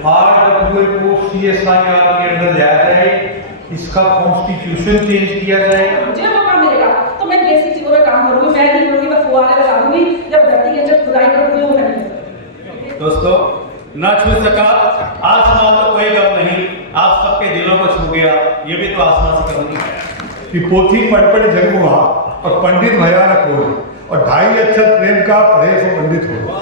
RWA को CSIR के अंदर लाया जाए, इसका कॉन्स्टिट्यूशन चेंज किया जाए। मुझे मौका मिलेगा तो मैं बेसिक चीजों पर काम करूंगी, मैं नहीं करूंगी, मैं फुहारे लगा दूंगी, जब धरती के जब खुदाई करूंगी वो नहीं। दोस्तों, न छू सका आसमान तो कोई गम नहीं, आप सबके दिलों को छू गया, ये भी तो आसमान से करूंगी कि पोथी पटपट जग हुआ और पंडित भयानक हो, और 2.5 अक्षर प्रेम का पढ़े सो पंडित हो।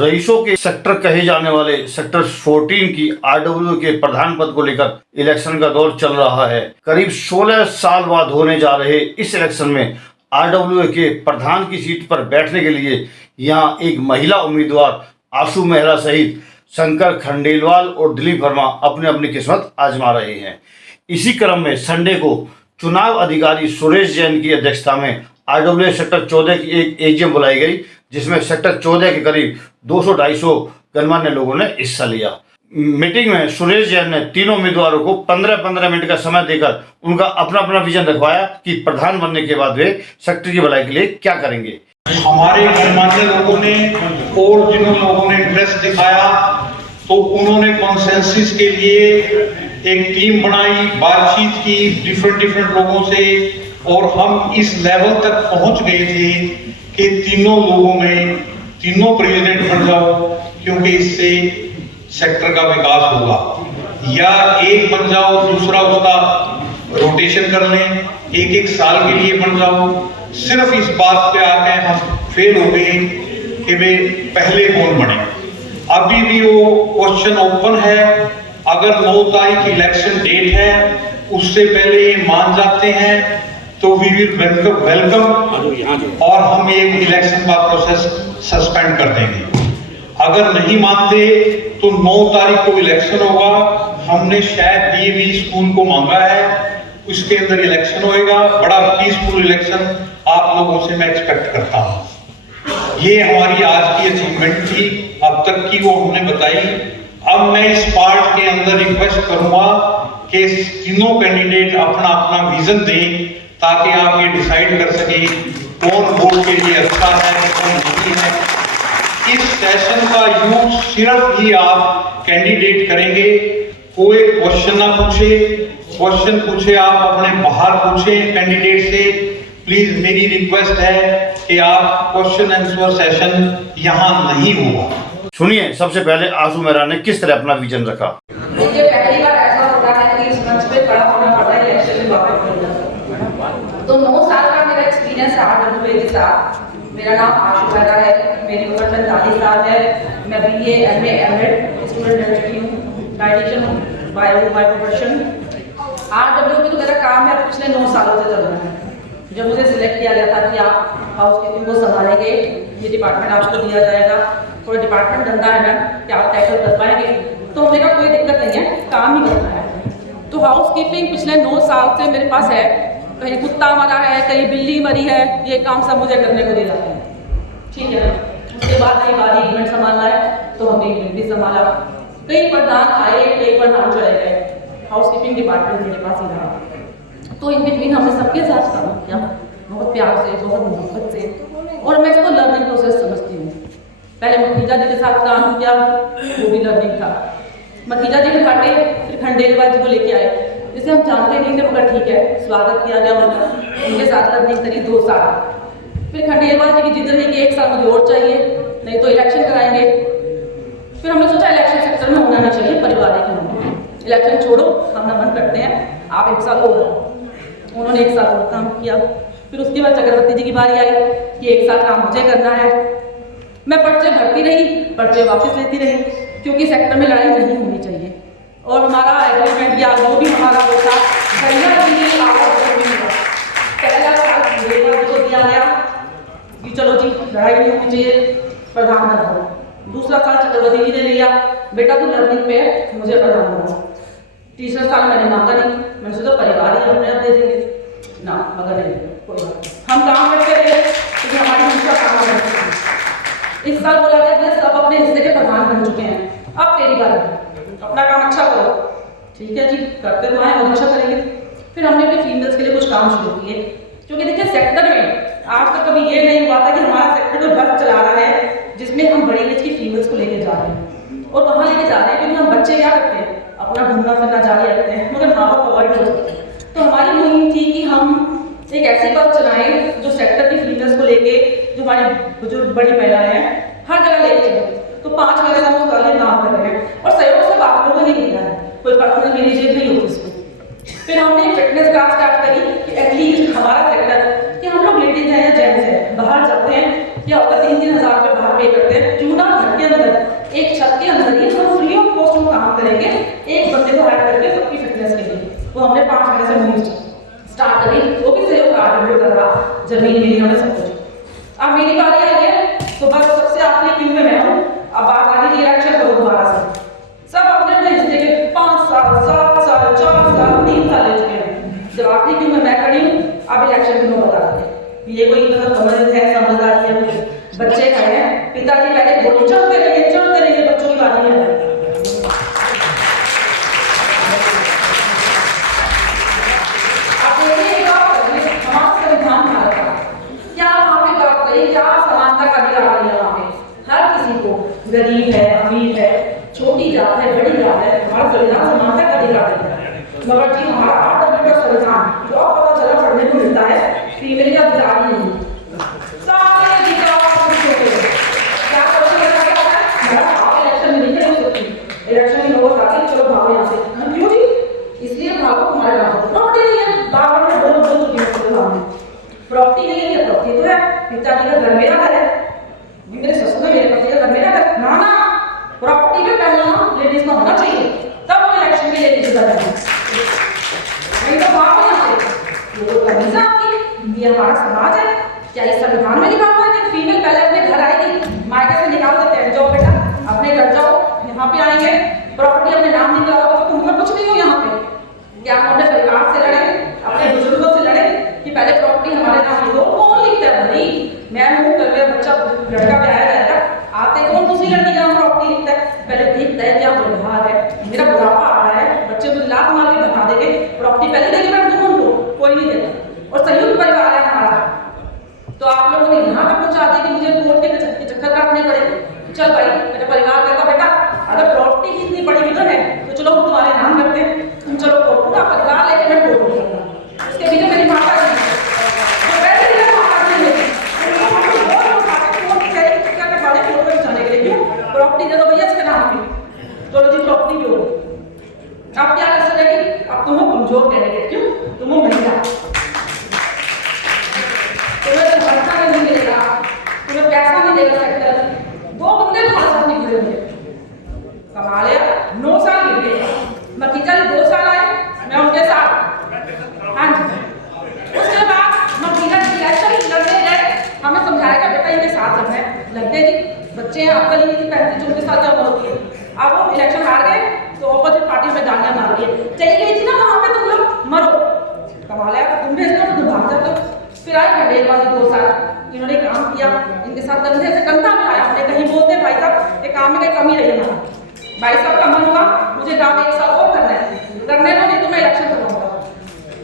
रईसों के सेक्टर कहे जाने वाले सेक्टर 14 की आरडब्ल्यू के प्रधान पद को लेकर इलेक्शन का दौर चल रहा है। करीब 16 साल बाद होने जा रहे इस इलेक्शन में आरडब्ल्यू के प्रधान की सीट पर बैठने के लिए यहां एक महिला उम्मीदवार आशु मेहरा सहित शंकर खंडेलवाल और दिलीप वर्मा अपनी अपनी किस्मत आजमा रहे हैं। इसी क्रम में संडे को चुनाव अधिकारी सुरेश जैन की अध्यक्षता में आरडब्ल्यू सेक्टर 14 की एक एजीएम बुलाई गई, जिसमें सेक्टर 14 के करीब 200-250 गणमान्य लोगों ने हिस्सा लिया। मीटिंग में सुरेश जैन ने तीनों उम्मीदवारों को 15-15 मिनट का समय देकर उनका अपना अपना विजन रखवाया कि प्रधान बनने के बाद वे सेक्टर की भलाई के लिए क्या करेंगे। हमारे गणमान्य लोगों ने और जिन लोगों ने इंटरेस्ट दिखाया तो उन्होंने कॉन्सेंसस के लिए एक टीम बनाई, बातचीत की डिफरेंट लोगों से, और हम इस लेवल तक पहुंच गए थे कि तीनों लोगों में तीनों प्रेसिडेंट बन जाओ, क्योंकि इससे सेक्टर का विकास होगा। या एक बन जाओ, दूसरा उसका रोटेशन कर लें, एक साल के लिए बन जाओ। सिर्फ इस बात पे आके हम फेल हो गए कि वे पहले कौन बने। अभी भी वो क्वेश्चन ओपन है। अगर 9 तारीख इलेक्शन डेट है, उससे पहले ये मान जाते हैं तो वी विल वेलकम और हम एक इलेक्शन का प्रोसेस सस्पेंड कर देंगे। अगर नहीं मानते तो 9 तारीख को इलेक्शन होगा। हमने शायद डीएवी स्कूल को मांगा है, उसके अंदर इलेक्शन होएगा। बड़ा पीसफुल इलेक्शन आप लोगों से मैं एक्सपेक्ट करता हूं। ये हमारी आज की अचीवमेंट थी, अब तक की वो हमने बताई। अब मैं इस पार्ट के अंदर रिक्वेस्ट करूंगा कि तीनों कैंडिडेट अपना अपना विजन दें, ताकि आप ये डिसाइड कर सके कौन वोट के लिए अच्छा है, कौन नहीं है। इस सेशन का यूज सिर्फ ही आप कैंडिडेट करेंगे। कोई क्वेश्चन ना पूछे, क्वेश्चन पूछे आप अपने बाहर पूछे कैंडिडेट से। प्लीज मेरी रिक्वेस्ट है कि आप क्वेश्चन आंसर सेशन यहाँ नहीं होगा। सुनिए सबसे पहले आशु मेहरा ने किस तरह अपना विजन रखा। मुझे पहली बार ऐसा होता है कि इस मंच पे खड़ा होना पड़ता है इलेक्शन में वापस होना। तो 9 साल का मेरा एक्सपीरियंस है आरडब्ल्यू के साथ। मेरा नाम आशु मेहरा है, मेरी उम्र 45 साल है। मैं BA MA एमएड स्टूडेंट रह चुकी हूँ, डाइटिशियन हूँ बाय प्रोफेशन। आरडब्ल्यू में तो मेरा काम है पिछले 9 सालों से चल रहा है। जब मुझे सिलेक्ट किया गया था कि आप हाउस कीपिंग को संभालेंगे, ये डिपार्टमेंट आपको दिया जाएगा, थोड़ा डिपार्टमेंट गंदा है मैम, क्या आप टैकल कर पाएंगे? तो हमने कहा कोई दिक्कत नहीं है, काम ही करना है। तो हाउस कीपिंग पिछले 9 साल से मेरे पास है। कहीं कुत्ता मरा है, कहीं बिल्ली मरी है, ये काम सब मुझे करने को दे जाते हैं, ठीक है। उसके बाद कई बार इवेंट संभालना है तो हमने इवेंट भी संभाला। कई प्रधान आए, कई प्रधान चले गए, हाउस कीपिंग डिपार्टमेंट मेरे पास ही रहा। तो इन बिटवीन हमने सबके साथ काम किया, बहुत प्यार से, बहुत मोहब्बत से, और मैं इसको लर्निंग प्रोसेस समझती हूँ। पहले मखीजा जी के साथ काम किया, वो भी लर्निंग था। मखीजा जी को हटे, फिर खंडेलवाल जी को लेके आए, जिसे हम जानते नहीं थे, मगर ठीक है, स्वागत किया गया उनका। उनके साथ लर्निंग करी 2 साल। फिर खंडेलवाल जी की जिद रही कि 1 साल मुझे और चाहिए, नहीं तो इलेक्शन कराएंगे। फिर हमने सोचा इलेक्शन सेक्टर में होना नहीं चाहिए, परिवार के होना, इलेक्शन छोड़ो, हम नमन करते हैं, आप 1 साल और। उन्होंने 1 साल और काम किया। फिर उसके बाद चक्रवर्ती जी की बारी आई कि 1 साल काम मुझे करना है। मैं पर्चे भरती रही, पर्चे वापस लेती रही, क्योंकि सेक्टर में लड़ाई नहीं होनी चाहिए। और हमारा एग्रीमेंट या वो भी हमारा वो था, पहला साल खंडेलवाल जी को दिया गया कि चलो जी लड़ाई नहीं होनी चाहिए, प्रधान बना दो। दूसरा साल चक्रवर्ती जी ने लिया, बेटा तू लर्निंग पे है, मुझे प्रधान बना। तीसरा साल मैंने मांगा नहीं, मैंने सोचा परिवार ही अपने आप दे देंगे ना, मगर नहीं, कोई बात नहीं, हम काम करते रहे क्योंकि हमारी हमेशा काम करते थे। इस साल बोला गया कि सब अपने हिस्से के प्रधान बन चुके हैं, अब तेरी बारी, अपना काम अच्छा करो। ठीक है जी, करते तो आए और अच्छा करेंगे। फिर हमने अपने फीमेल्स के लिए कुछ काम शुरू किए, क्योंकि देखिए सेक्टर में आज तक कभी ये नहीं हुआ था कि हमारा सेक्टर जो बस चला रहा है जिसमें हम बड़ी एज की फीमेल्स को लेके जा रहे हैं। और कहाँ लेके जा रहे हैं, क्योंकि हम बच्चे क्या करते हैं, अपना घूमना फिरना जारी रखते हैं, मगर माँ बाप अवॉइड कर सकते हैं। तो हमारी मुहिम थी कि हम एक ऐसी बस चलाएं जो सेक्टर की फीमेल्स को लेके, जो हमारी बुजुर्ग बड़ी महिलाएं हैं, हर जगह लेके चले। तो 5 महीने से हम उसका काम कर रहे हैं और सहयोग सब आप लोगों ने किया है, कोई पर्सनल मैनेजर नहीं होती इसमें। फिर हमने फिटनेस क्लास स्टार्ट करी कि एटलीस्ट हमारा सेक्टर, कि हम लोग लेडीज हैं या जेंट्स हैं, बाहर जाते हैं, क्या होता है 3-3 हज़ार रुपये बाहर पे करते हैं, क्यों ना घर के अंदर एक छत के अंदर ही हम फ्री ऑफ कॉस्ट में काम करेंगे, एक बंदे को हायर करके सबकी फिटनेस के लिए। वो हमने 5 महीने से मुहिम स्टार्ट करी, वो भी सहयोग कार्ड कर रहा, जमीन मिली हमें सब कुछ। अब मेरी बारी आई है, तो बस सबसे आखिरी टीम में मैं हूँ। अब बात आ गई इलेक्शन करो दोबारा से, सब अपने अपने हिस्से के 5 साल 7 साल 4 साल 3 साल ले चुके हैं। जब आखिरी टीम में मैं खड़ी हूँ, अब इलेक्शन की नौबत आ गई। ये कोई समझ है, समझदारी है, बच्चे खड़े हैं, पिताजी पहले गोली चढ़ते रहिए, बच्चों की बात नहीं है। आप देखिए हमारा संविधान भारत का क्या वहाँ पे बात करिए, क्या समानता का अधिकार है वहाँ पे, हर किसी को, गरीब है, अमीर है, छोटी जात है, बड़ी जात है, हमारा संविधान समानता का अधिकार है। मगर जी हमारा 8 नंबर का संविधान जो पता चला पढ़ने को मिलता है, फीमेल का अधिकार ही नहीं। सारे अधिकार क्या क्वेश्चन लगा क्या है, आप इलेक्शन में नहीं खड़े हो सकती, इलेक्शन की नौबत आती है, चलो भागो यहाँ से। क्यों जी? इसलिए भागो, तुम्हारे नाम प्रॉपर्टी नहीं है, बार-बार मैं बोल चुकी हूँ आपके सामने, प्रॉपर्टी नहीं है, प्रॉपर्टी तो है, पिताजी का घर मेरा घर है, मेरे ससुर का, मेरे पति का घर मेरा घर, ना ना, प्रॉपर्टी पे पहला नाम लेडीज का होना चाहिए, तब वो इलेक्शन के लिए एलिजिबल है। नहीं तो भागो यहाँ से, ये तो कमीज है आपकी, ये हमारा समाज है। क्या इस संविधान में लिखा हुआ है कि फीमेल पहले अपने घर आएगी, मायके से निकाल देते हैं, जाओ बेटा अपने घर जाओ, यहाँ पे आएंगे, प्रॉपर्टी अपने नाम नहीं करा होगा तो तुम कुछ नहीं हो यहाँ पे। क्या हम अपने परिवार से लड़े, अपने बुजुर्गों से लड़े कि पहले प्रॉपर्टी हमारे नाम लिखो? कौन लिखता है भाई? मैं हूँ, कल मेरा बच्चा लड़का ब्याया जाएगा, आते कौन दूसरी लड़की का प्रॉपर्टी लिखता है? पहले देखता है क्या व्यवहार है, मेरा बुढ़ापा आ रहा है, बच्चे को लात मार के बता देंगे, प्रॉपर्टी पहले देगी मैं दूँ उनको, कोई नहीं देता। और संयुक्त परिवार है हमारा, तो आप लोगों ने यहाँ तक पहुँचा दिया कि मुझे कोर्ट के चक्कर काटने पड़े। चल भाई, मेरा परिवार कहता बेटा अगर प्रॉपर्टी की इतनी बड़ी विजन है तो चलो हम तुम्हारे नाम करते हैं, तुम चलो कोर्ट, पूरा परिवार लेके मैं कोर्ट करूँगा। उसके पीछे मेरी माता जी, प्रॉपर्टी दे दो भैया इसके नाम पे, चलो जी प्रॉपर्टी भी हो। आप क्या कर सकेगी? अब तुम हो कमजोर कैंडिडेट, क्यों? तुम हो महिला, तुम्हें समझता नहीं मिलेगा, तुम्हें पैसा नहीं देगा सेक्टर, 2 बंदे तुम्हारे साथ नहीं खड़े होंगे। कमा लिया, 9 साल बीत गए, मतीजा जी 2 साल आए, मैं उनके साथ, हाँ जी। उसके बाद मतीजा जी इलेक्शन लड़ने गए, हमें समझाया कि बेटा इनके साथ लड़ना है, लड़ते जी बच्चे हैं, आपका नहीं थी 35-34 साल क्या उम्र होती है। अब वो इलेक्शन हार गए तो ऑपोजिट पार्टी में गालियां मार रही है, चली गई थी ना वहाँ पे, तुम लोग मरो, कमा लिया, तुम भेज दो, तुम भाग जाते हो। फिर आई खंडेलवाल 2 साल, इन्होंने काम किया, इनके साथ कंधे से कंधा मिलाया, हमने कहीं बोलते भाई साहब ये काम में कहीं कमी रही हमारा, भाई साहब का मन हुआ मुझे काम 1 साल और करना है, करने दो नहीं तो मैं इलेक्शन करवाऊंगा।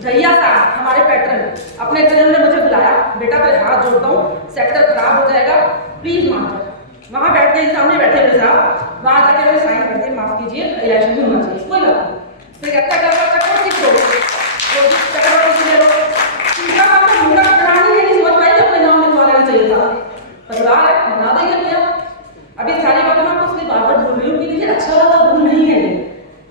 भैया साहब हमारे पैटर्न अपने घर ने मुझे बुलाया, बेटा तेरे हाथ जोड़ता हूँ, सेक्टर खराब हो जाएगा, प्लीज मान जाओ। वहाँ बैठ के सामने बैठे हुए साहब, वहाँ जाके मैंने साइन कर दिए, माफ कीजिए इलेक्शन भी होना चाहिए, कोई बात नहीं। फिर कहता चक्रवर्ती को चक्रवर्ती ले लो, तीसरा काम तो मुंडा बनानी है कि समझ पाई अपने नाम लिखवा लेना चाहिए था, परिवार है बना देंगे भैया। अभी सारी बातें मैं आपको इसलिए बार-बार बोल रही हूँ कि देखिए अच्छा वाला भूल नहीं है,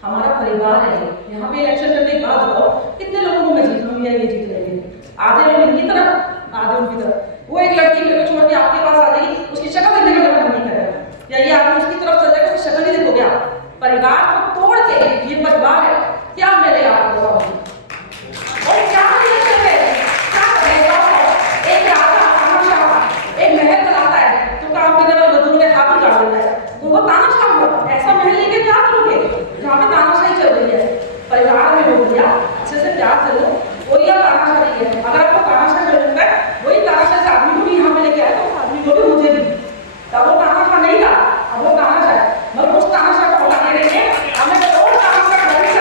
हमारा परिवार है। यहाँ पे इलेक्शन करने के बाद बताओ कितने लोगों को मैं जीत लूँगी या ये जीत लेंगे, आधे लोग इनकी तरफ आधे उनकी तरफ। वो एक लड़की को छोड़ के आपके पास आ जाएगी, उसकी शक्ल देखने का मन नहीं करेगा, या ये आदमी उसकी तरफ चल जाएगा, उसकी शक्ल ही देखोगे आप। परिवार को तोड़ के ये परिवार है, क्या मिलेगा आपको और क्या नहीं मिलेगा? क्या करेगा? एक राजा तानाशाह एक महल बनाता है तो काम करने वाले मजदूर के हाथ ही काट देता है, तो वो तानाशाह हो। ऐसा महल लेके क्या करोगे जहाँ पे तानाशाही चल रही है? परिवार में हो गया, अच्छे से प्यार चलो, वही आप तानाशाही है। अगर आपको तानाशाह जरूरत है, वही तानाशाह से आदमी को भी यहाँ पे लेके आए तो आदमी को भी मुझे भी, तब वो तानाशाह नहीं था, अब वो तानाशाह है। मगर उस तानाशाह को हटाने के लिए हमें और तानाशाह का भविष्य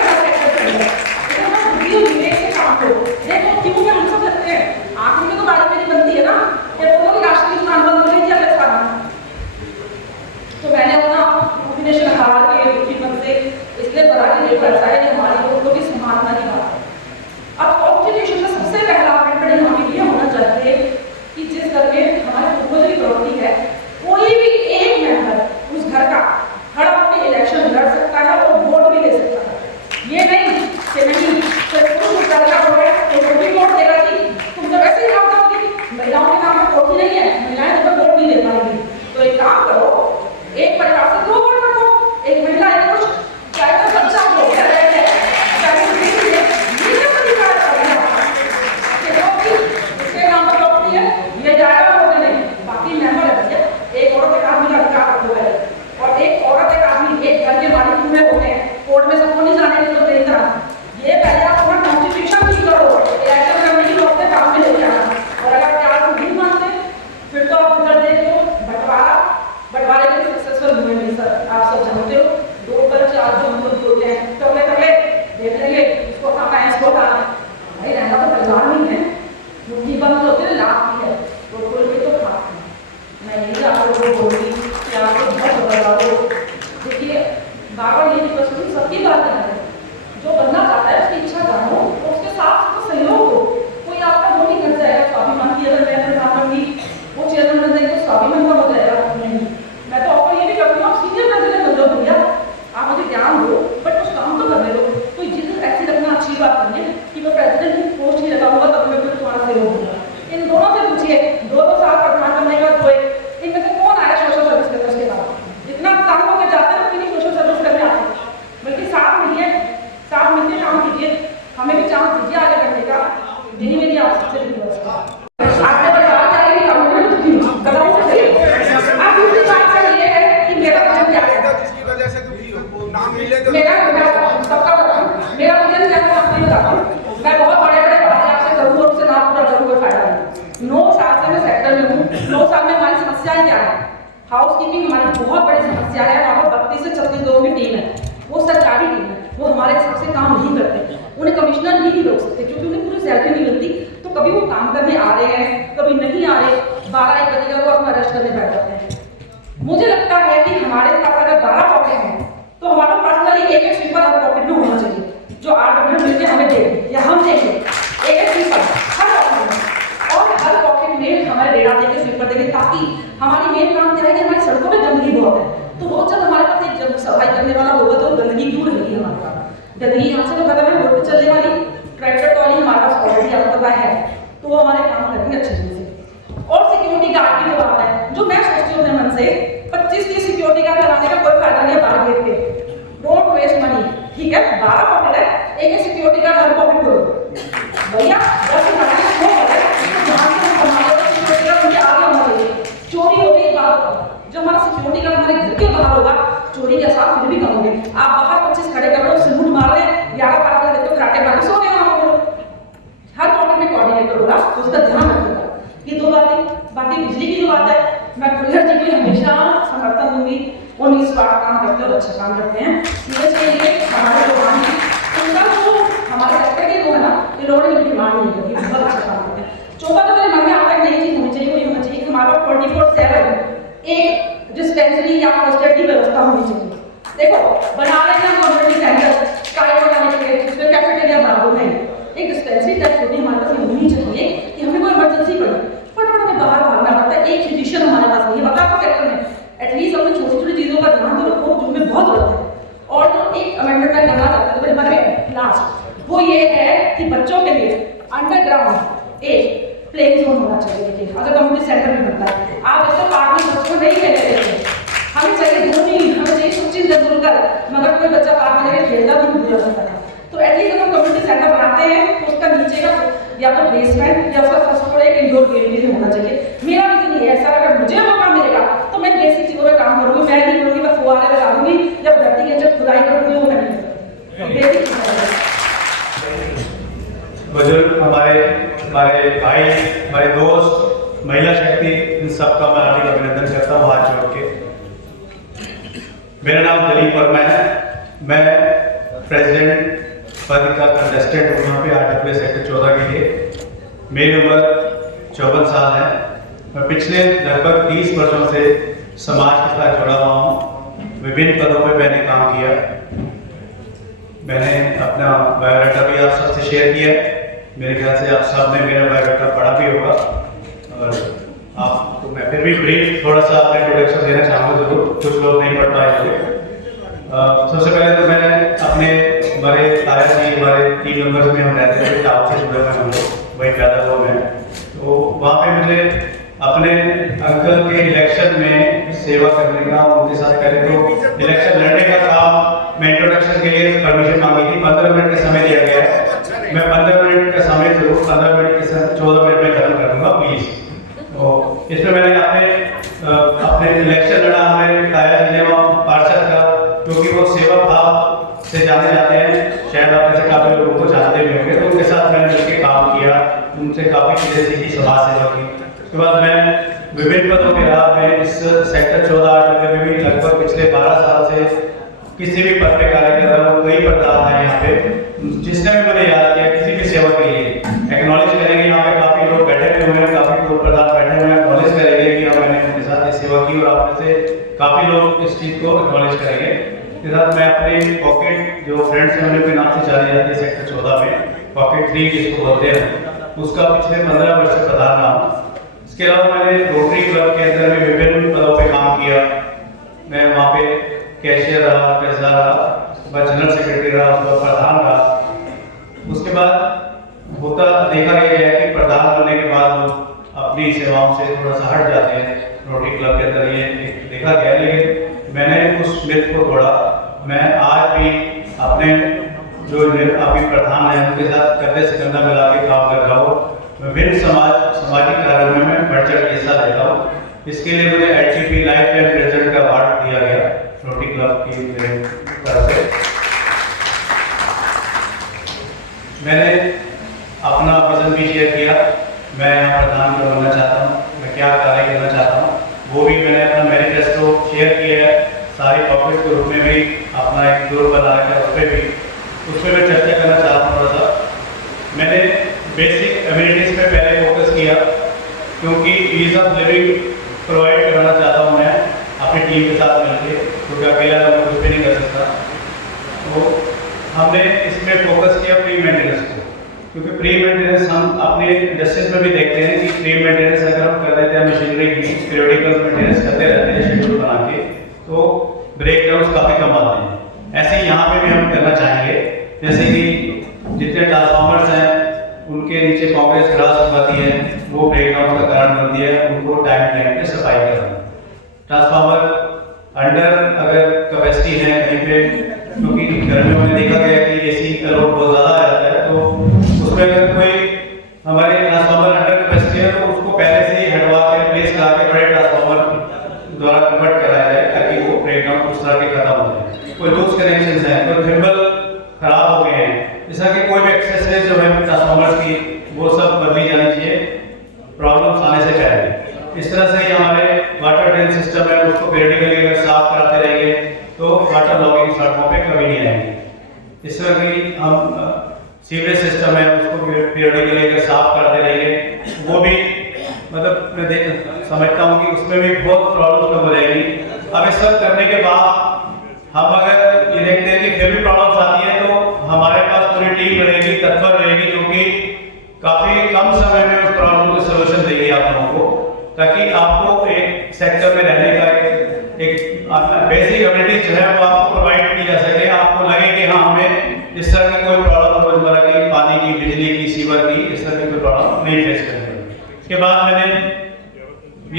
तो बोल के तो खास है। मैं यही आपको बोलूँगी कि आपको बहुत बदलाव। देखिए बार बार ये प्रश्न सबकी बात है, जो बनना चाहता है उसकी इच्छा जानो, उसके साथ तो सहयोग हो। कोई आपका वो नहीं कर जाएगा स्वाभिमान की, अगर मैं अपने नाम की वो चेयरमैन बन जाएंगे तो स्वाभिमान का हो जाएगा नहीं। मैं तो आपको ये भी कहती हूँ, आप सीनियर प्रेसिडेंट बन जाओ भैया, आप मुझे ज्ञान दो बट कुछ काम तो करने दो। कोई जिद ऐसी रखना अच्छी बात नहीं है कि मैं प्रेसिडेंट की पोस्ट ही लगा हुआ तब मैं फिर तुम्हारा सहयोग होगा। इन दोनों से पूछिए, 2 साल प्रधान बनने के बाद हुए, इनमें से कौन आया सोशल सर्विस करने उसके बाद? जितना काम होकर जाते हैं उतनी सोशल सर्विस करने आते हैं, बल्कि साथ मिलिए, साथ मिलकर काम कीजिए, हमें भी चांस दीजिए आगे करने का। यही मेरी आप सबसे रिक्वेस्ट है। आपने बताया क्या है कि कम्युनिटी कदम से आप दूसरी बात का ये है कि मेरा काम क्या है, जिसकी वजह से दुखी हो, नाम मिले तो मेरा सबका बताऊं, मेरा विजन क्या है मैं आपको बताता हूँ। मैं बहुत बड़े-बड़े वादे आपसे करूँ और उससे ना पूरा करूँ कोई फायदा नहीं। 9 साल से मैं सेक्टर में हूँ। 9 साल में हमारी समस्याएं क्या है? हाउस कीपिंग हमारी बहुत बड़ी समस्या है। वहाँ पर 32 से 36 लोगों की टीम है, वो सरकारी टीम है, वो हमारे हिसाब से काम नहीं करते। उन्हें कमिश्नर ही नहीं रोक सकते क्योंकि उन्हें पूरी सैलरी नहीं मिलती। तो कभी वो काम करने आ रहे हैं, कभी नहीं आ रहे, 12-1 बजे को अपना अरेस्ट करने बैठ जाते हैं। मुझे लगता है कि हमारे पास अगर 12 पॉकेट हैं तो हमारा पर्सनली एक स्वीपर हर पॉकेट में होना चाहिए, जो RW मिलकर हमें दे या हम देंगे एक स्वीपर हर पॉकेट में, और हर पॉकेट में हमें रेड़ा देंगे, स्वीपर देंगे, ताकि हमारी मेन काम क्या है कि हमारी सड़कों पर गंदगी बहुत है। तो रोज जब हमारे पास एक जब सफाई करने वाला होगा तो गंदगी क्यों रहेगी हमारे पास? गंदगी यहाँ से तो खत्म है, रोड पर चलने वाली ट्रैक्टर ट्रॉली हमारे पास ऑलरेडी आपको पता है, तो वो हमारे काम करेंगे अच्छे से। और सिक्योरिटी गार्ड की जो बात है, जो मैं सोचती हूँ अपने मन से, 25-30 सिक्योरिटी गार्ड लगाने का कोई फायदा नहीं है बाहर गेट पे। डोंट वेस्ट मनी, ठीक है? 12 पॉकेट है, एक सिक्योरिटी गार्ड हर पॉकेट करो भैया। 10 सिक्योरिटी गार्ड उनके आगे होना चाहिए। चोरी हो गई बात, जो हमारा सिक्योरिटी गार्ड हमारे घर के बाहर होगा, चोरी के साथ फिर भी कम होंगे। आप बाहर 25 खड़े कर लो, सलूट मार रहे, 11-12 बजे तो खराटे मार के सो गए वहां पर। हर पॉकेट में कोऑर्डिनेटर होगा, उसका ध्यान रखिएगा। ये 2 बातें। बाकी बिजली की जो बात है, मैं कुल्हड़ जी को हमेशा समर्थन दूंगी, वो निस्वार्थ काम करते हैं और अच्छा काम करते हैं। सीएस के लिए हमारे जो काम है उनका जो हमारे सेक्टर के जो है ना, ये लोगों ने डिमांड नहीं करती, बहुत अच्छा काम करते हैं। चौथा तो मेरे मन में आता है नई चीज होनी चाहिए, वो ये होना चाहिए कि हमारे पास 24/7 एक डिस्पेंसरी या फर्स्ट एड की व्यवस्था होनी चाहिए। देखो बना रहे हैं कम्युनिटी सेंटर, स्काई बनाने के लिए उसमें कैफेटेरिया बना दो, नहीं, एक डिस्पेंसरी टाइप छोटी हमारे पास होनी चाहिए कि हमें कोई इमरजेंसी पड़ी, फटाफट हमें बाहर भागना पड़ता है। एक फिजिशियन हमारे पास नहीं है, बता आपको सेक्टर में एटलीस्ट अपने छोटी-छोटी चीजों का ध्यान तो रखो जिनमें बहुत जरूरत है। और जो एक अमेंडमेंट मैं करना चाहती हूँ हमारे लास्ट, वो ये है कि बच्चों के लिए अंडरग्राउंड एक प्लेइंग जोन होना चाहिए। देखिए अगर कम्युनिटी सेंटर में बनता है, आप इसको पार्क में बच्चों को नहीं खेलने देते, हमें चाहिए धोनी, हमें चाहिए सचिन तेंदुलकर, मगर कोई बच्चा पार्क में जाकर खेलता भी नहीं सकता है। तो एटलीस्ट अगर कम्युनिटी सेंटर बनाते हैं तो उसका नीचे का या तो बेसमेंट या उसका फर्स्ट फ्लोर एक इंडोर गेम भी होना चाहिए। मेरा विजन ये है सर, अगर मुझे मौका मिलेगा तो मैं बेसिक चीजों पर काम करूंगी। मैं नहीं करूंगी मैं फुहारे लगा दूंगी, जब धरती के जब खुदाई करूंगी वो मैं नहीं करूंगी। बेसिक चीजें बुजुर्ग हमारे भाई, हमारे दोस्त, महिला शक्ति, इन सबका मैं हार्दिक अभिनंदन करता हूँ हाथ जोड़ के। मेरा नाम दिलीप वर्मा है, मैं प्रेसिडेंट पद का कंटेस्टेंट हूँ यहाँ पे RW सेक्टर 14 के लिए। मेरी उम्र 54 साल है। मैं पिछले लगभग 30 वर्षों से समाज के साथ जुड़ा हुआ हूँ। विभिन्न पदों में मैंने काम किया। मैंने अपना बायोडाटा भी आप सबसे शेयर किया है। मेरे ख्याल से आप सब ने मेरा बायोडाटा पढ़ा भी होगा, और आपको मैं फिर भी ब्रीफ थोड़ा सा अपना इंट्रोडक्शन देना चाहूँगा जरूर, कुछ लोग नहीं पढ़ पाए होंगे। सबसे पहले तो मैंने अपने हमारे ताया जी, हमारे 3 नंबर्स में हम रहते थे, टाउन से जुड़े हुए हम लोग, वही पैदा हुए हैं। तो वहाँ पे मुझे अपने अंकल के इलेक्शन में सेवा करने का, उनके साथ पहले तो इलेक्शन लड़ने का काम, मैं इंट्रोडक्शन के लिए परमिशन मांगी थी। 15 मिनट का समय दिया गया है, मैं 15 मिनट का समय जरूर 15 मिनट के 14 मिनट में खत्म करूँगा प्लीज। तो इसमें मैंने अपने इलेक्शन लड़ा हमारे ताया जी ने वहाँ पार्षद का, क्योंकि वो सेवा भाव से जाने जाते हैं, शायद आप ऐसे काफी लोगों को जानते भी होंगे। तो उनके साथ मैंने मिलकर काम किया, उनसे काफी चीजें सीखी, समाज सेवा की। उसके बाद मैं विभिन्न पदों के रहा। मैं इस सेक्टर 14 में भी लगभग पिछले 12 साल से किसी भी पद पे कार्य कर रहा हूँ। कई प्रधान है यहाँ पे, जिसने भी मैंने याद किया किसी भी सेवा के लिए एक्नॉलेज करेंगे। यहाँ पे काफी लोग बैठे हुए हैं, काफी लोग प्रधान बैठे हुए हैं। इस चीज़ को एक्नॉलेज करेंगे। इसके साथ मैं अपने पॉकेट जो फ्रेंड्स फैमिली के नाम से जानी जाती है सेक्टर 14 में पॉकेट 3 जिसको बोलते हैं, उसका पिछले 15 वर्ष से प्रधान रहा हूँ। इसके अलावा मैंने रोटरी क्लब के अंदर भी विभिन्न पदों पे काम किया। मैं वहाँ पे कैशियर रहा, ट्रेजरर रहा, मैं जनरल सेक्रेटरी रहा, उसका प्रधान रहा। उसके बाद होता देखा गया है कि प्रधान बनने के बाद लोग अपनी सेवाओं से थोड़ा सा हट जाते हैं रोटरी क्लब के अंदर, ये देखा गया। लेकिन मैंने उस मिथ को तोड़ा। मैं आज भी अपने जो अभी प्रधान हैं उनके साथ कंधे से कंधा मिला के काम कर रहा हूँ। विभिन्न सामाजिक कार्यों में मैं बढ़ चढ़ के हिस्सा लेता हूँ। इसके लिए मुझे HGP लाइफ टाइम प्रेसिडेंट का अवार्ड दिया गया रोटरी क्लब की तरफ से। मैंने अपना विजन भी शेयर किया, मैं प्रधान बनना चाहता हूँ, मैं क्या कार्य करना चाहता हूँ, वो भी मैंने अपना मैनिफेस्टो शेयर किया है। सारी पॉकेट के रूप में भी अपना एक ग्रुप बना रखा है, उसमें मैं चर्चा करना चाहता हूँ थोड़ा सा। मैंने बेसिक एमिनिटीज़ पे पहले फोकस किया, क्योंकि ईज ऑफ लिविंग प्रोवाइड कराना चाहता हूँ मैं अपनी टीम के साथ मिलकर, क्योंकि अकेला मैं कुछ भी नहीं कर सकता। तो हमने इसमें फोकस किया प्री मेंटेनेंस को, क्योंकि प्री मेंटेनेंस हम अपने इंडस्ट्रीज में भी देखते हैं कि प्री मेंटेनेंस अगर हम कर देते हैं मशीनरी की पीरियडिकल मेंटेनेंस करते रहते हैं शेड्यूल बना के, तो ब्रेकडाउन काफ़ी कम आते हैं। ऐसे ही यहाँ पे भी हम करना चाहेंगे, जैसे कि जितने ट्रांसफार्मर्स हैं उनके नीचे कांग्रेस ग्रास उगाती है, वो ब्रेकडाउन का कारण बनती है, उनको टाइम पे सफाई करना। ट्रांसफार्मर अंडर अगर कैपेसिटी है कहीं पे, क्योंकि गर्मियों में देखा गया कि AC का लोड बहुत ज़्यादा आ जाता है, तो उसमें अगर कोई हमारे ट्रांसफार्मर अंडर कैपेसिटी है तो उसको पहले से ही हटवा के रिप्लेस करा के बड़े ट्रांसफार्मर द्वारा कन्वर्ट कराया जाए, ताकि वो ब्रेकडाउन उस तरह के खत्म हो जाए। कोई लूज कनेक्शन है, कोई थिम्बल खराब हो गए हैं, जैसा कि कोई भी एक्सेसरीज जो है ट्रांसफार्मर्स की वो सब बदली जानी चाहिए प्रॉब्लम्स आने से पहले। इस तरह से ही हमारे वाटर ड्रेन सिस्टम है, उसको पीरियडिकली अगर साफ कराते रहेंगे तो वाटर लॉगिंग सड़कों पे कभी नहीं आएंगे। इस तरह की हम सीवरेज सिस्टम है, उसको पीरियडिकली अगर साफ कराते रहेंगे, वो भी मतलब मैं समझता हूँ कि उसमें भी बहुत प्रॉब्लम कम हो जाएगी। अब इस सब करने के बाद हम अगर ये देखते हैं कि फिर भी प्रॉब्लम्स आती है, तो हमारे पास पूरी टीम रहेगी, तत्पर रहेगी, जो कि काफी कम समय में उस प्रॉब्लम को सलूशन देगी आप लोगों को, ताकि आपको एक सेक्टर में रहने का एक बेसिक एबिलिटीज जो है वो आपको प्रोवाइड की जा सके। आपको लगे कि हाँ हमें इस तरह की कोई प्रॉब्लम रोजमर्रा की, पानी की, बिजली की, सीवर की, इस तरह की कोई प्रॉब्लम नहीं फेस करेंगे। इसके बाद मैंने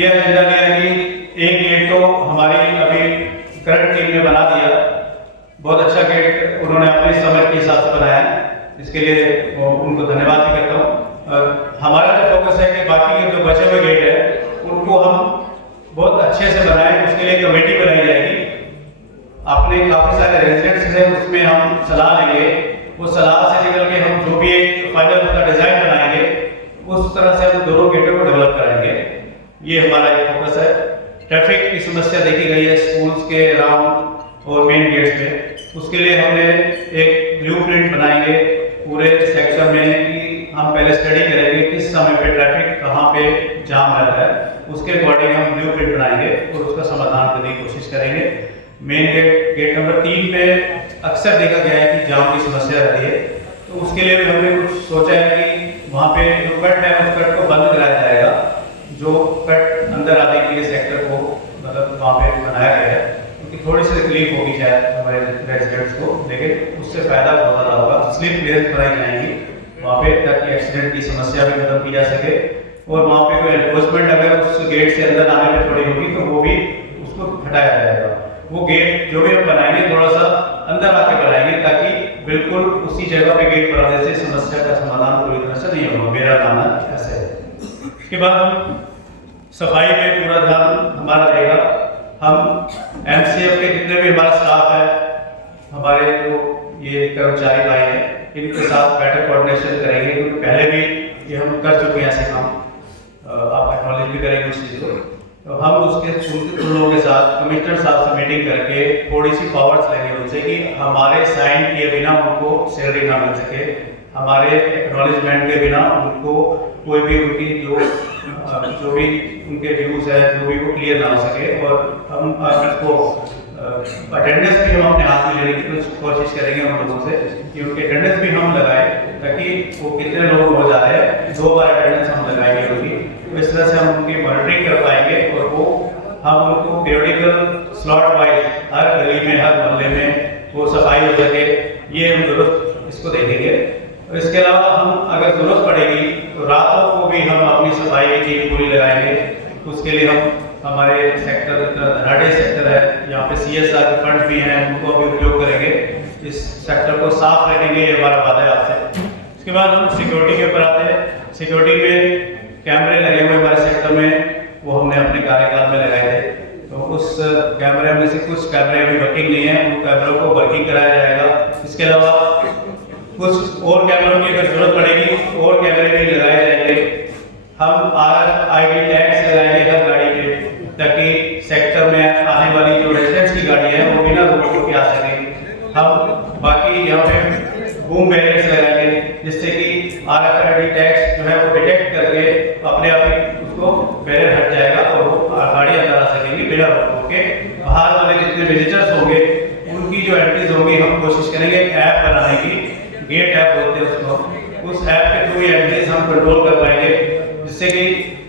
ये एजेंडा लिया कि एक गेट तो हमारी अभी करंट टीम ने बना दिया, बहुत अच्छा गेट उन्होंने अपने समय के हिसाब से बनाया, इसके लिए उनको धन्यवाद भी करता हूँ। हमारा जो फोकस है कि बाकी के जो बचे हुए गेट है उनको हम बहुत अच्छे से बनाएं, उसके लिए कमेटी बनाई जाएगी। अपने काफी सारे रेजिडेंट्स हैं, उसमें हम सलाह लेंगे, वो सलाह से निकल के हम जो भी एक फाइनल उसका डिजाइन बनाएंगे, उस तरह से हम दोनों गेटों को डेवलप कराएंगे। ये हमारा एक फोकस है। ट्रैफिक की समस्या देखी गई है स्कूल्स के अराउंड और मेन गेट्स पे, उसके लिए हमने एक ब्लूप्रिंट बनाएंगे पूरे सेक्टर में कि हम पहले स्टडी करेंगे किस समय पे ट्रैफिक कहाँ पे जाम रहता है, उसके अकॉर्डिंग हम ब्लूप्रिंट बनाएंगे और उसका समाधान करने की कोशिश करेंगे। मेन गेट नंबर 3 पे अक्सर देखा गया है कि जाम की समस्या रहती है, तो उसके लिए भी हमने कुछ सोचा है कि वहाँ पे जो कट है उस कट को बंद कराया जाएगा, जो कट अंदर आने के लिए सेक्टर को मतलब वहाँ पे बनाया गया है, क्योंकि थोड़ी सी तकलीफ होगी शायद हमारे रेजिडेंट्स को, लेकिन उससे फायदा बहुत ज़्यादा होगा। स्लिप प्लेस बनाई जाएंगी वहाँ पे, ताकि एक्सीडेंट की समस्या भी खत्म की जा सके, और वहाँ पे कोई एनफोर्समेंट अगर उस गेट से अंदर आने में थोड़ी होगी तो वो भी उसको हटाया जाएगा। वो गेट जो भी हम बनाएंगे थोड़ा सा अंदर आके बनाएंगे, ताकि बिल्कुल उसी जगह पे गेट बनाने से समस्या का समाधान पूरी तरह से नहीं होगा, मेरा मानना ऐसा है। इसके बाद हम सफाई पे पूरा ध्यान हमारा रहेगा। हम MCF के जितने भी हमारा स्टाफ है, हमारे जो ये कर्मचारी भाई हैं, इनके साथ बेटर कोऑर्डिनेशन करेंगे, क्योंकि पहले भी ये हम कर चुके हैं ऐसे काम, आप एक्नॉलेज भी करेंगे उस चीज़ को। तो हम उसके उन लोगों के साथ कमिश्नर साहब से मीटिंग करके थोड़ी सी पावर्स लेंगे उनसे कि हमारे साइन किए बिना उनको सैलरी ना मिल सके, हमारे एक्नॉलेजमेंट के बिना उनको कोई भी उनकी जो भी उनके व्यूज है जो भी वो क्लियर ना हो सके, और हम उसको अटेंडेंस भी हम अपने हाथ में लेने की कुछ कोशिश करेंगे उन लोगों से कि उनके अटेंडेंस भी हम लगाए, ताकि वो कितने लोग हो जा रहे हैं 2 बार अटेंडेंस हम लगाएंगे उनकी, तो इस तरह से हम उनकी मॉनिटरिंग कर पाएंगे और वो हम उनको पीरियडिकल स्लॉट वाइज हर गली में हर मोहल्ले में वो सफाई हो सके, ये हम दुरुस्त इसको देखेंगे। और इसके अलावा हम अगर जरूरत पड़ेगी तो रातों को भी हम अपनी सफाई की टीम पूरी लगाएंगे। उसके लिए हम हमारे सेक्टर धनाढ़े सेक्टर है, यहाँ पे CSR के फंड भी हैं, उनको भी उपयोग करेंगे, इस सेक्टर को साफ रखेंगे, ये हमारा वादा है आपसे। इसके बाद हम सिक्योरिटी के ऊपर आते हैं। सिक्योरिटी में कैमरे लगे हुए हमारे सेक्टर में, वो हमने अपने कार्यकाल में लगाए थे, तो उस कैमरे में से कुछ कैमरे अभी वर्किंग नहीं है, उन कैमरों को वर्किंग कराया जाएगा। इसके अलावा कुछ और कैमरों की अगर जरूरत पड़ेगी और कैमरे भी लगाए जाएंगे। हम RFID टैग्स लगाएंगे हर गाड़ी पे, ताकि सेक्टर में आने वाली जो रेजिडेंट्स की गाड़ी है वो बिना रोक के आ सकें। हम बाकी यहाँ पे बूम बैरियर्स लगाएंगे, जिससे कि RFID टैग्स जो है वो डिटेक्ट करके अपने आप ही उसको बैरियर हट जाएगा और वो गाड़ी अंदर आ सकेंगी बिना रोक के। बाहर वाले जितने विजिटर्स होंगे उनकी जो एंट्रीज होंगी हम कोशिश करेंगे ऐप बनाने की, गेट ऐप बोलते हैं उसको, उस ऐप के थ्रू ये एंट्रीज हम कंट्रोल कर पाएंगे, जिससे कि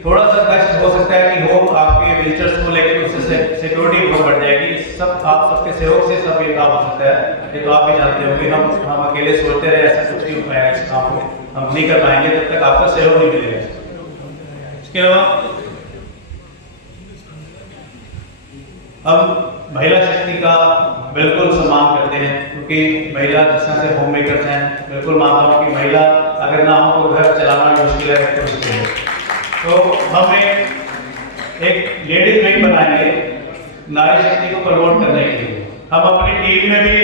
थोड़ा सा कष्ट हो सकता है कि हो आपके विजिटर्स को लेकर उससे सिक्योरिटी बहुत बढ़ जाएगी। सब आप सबके सहयोग से सब ये काम हो सकता है, ये तो आप भी जानते होंगे। हम अकेले सोचते रहे ऐसा कुछ नहीं हो पाएगा, इस काम को हम नहीं कर पाएंगे जब तक आपका सहयोग नहीं मिलेगा। इसके अलावा हम महिला शक्ति का बिल्कुल सम्मान करते हैं, क्योंकि महिला जिस तरह से होम मेकर्स हैं, बिल्कुल मानता हूँ कि महिला अगर ना हो तो घर चलाना मुश्किल है, तो मुश्किल है। तो हम एक लेडीज विंग बनाएंगे नारी शक्ति को प्रमोट करने के लिए। हम अपनी टीम में भी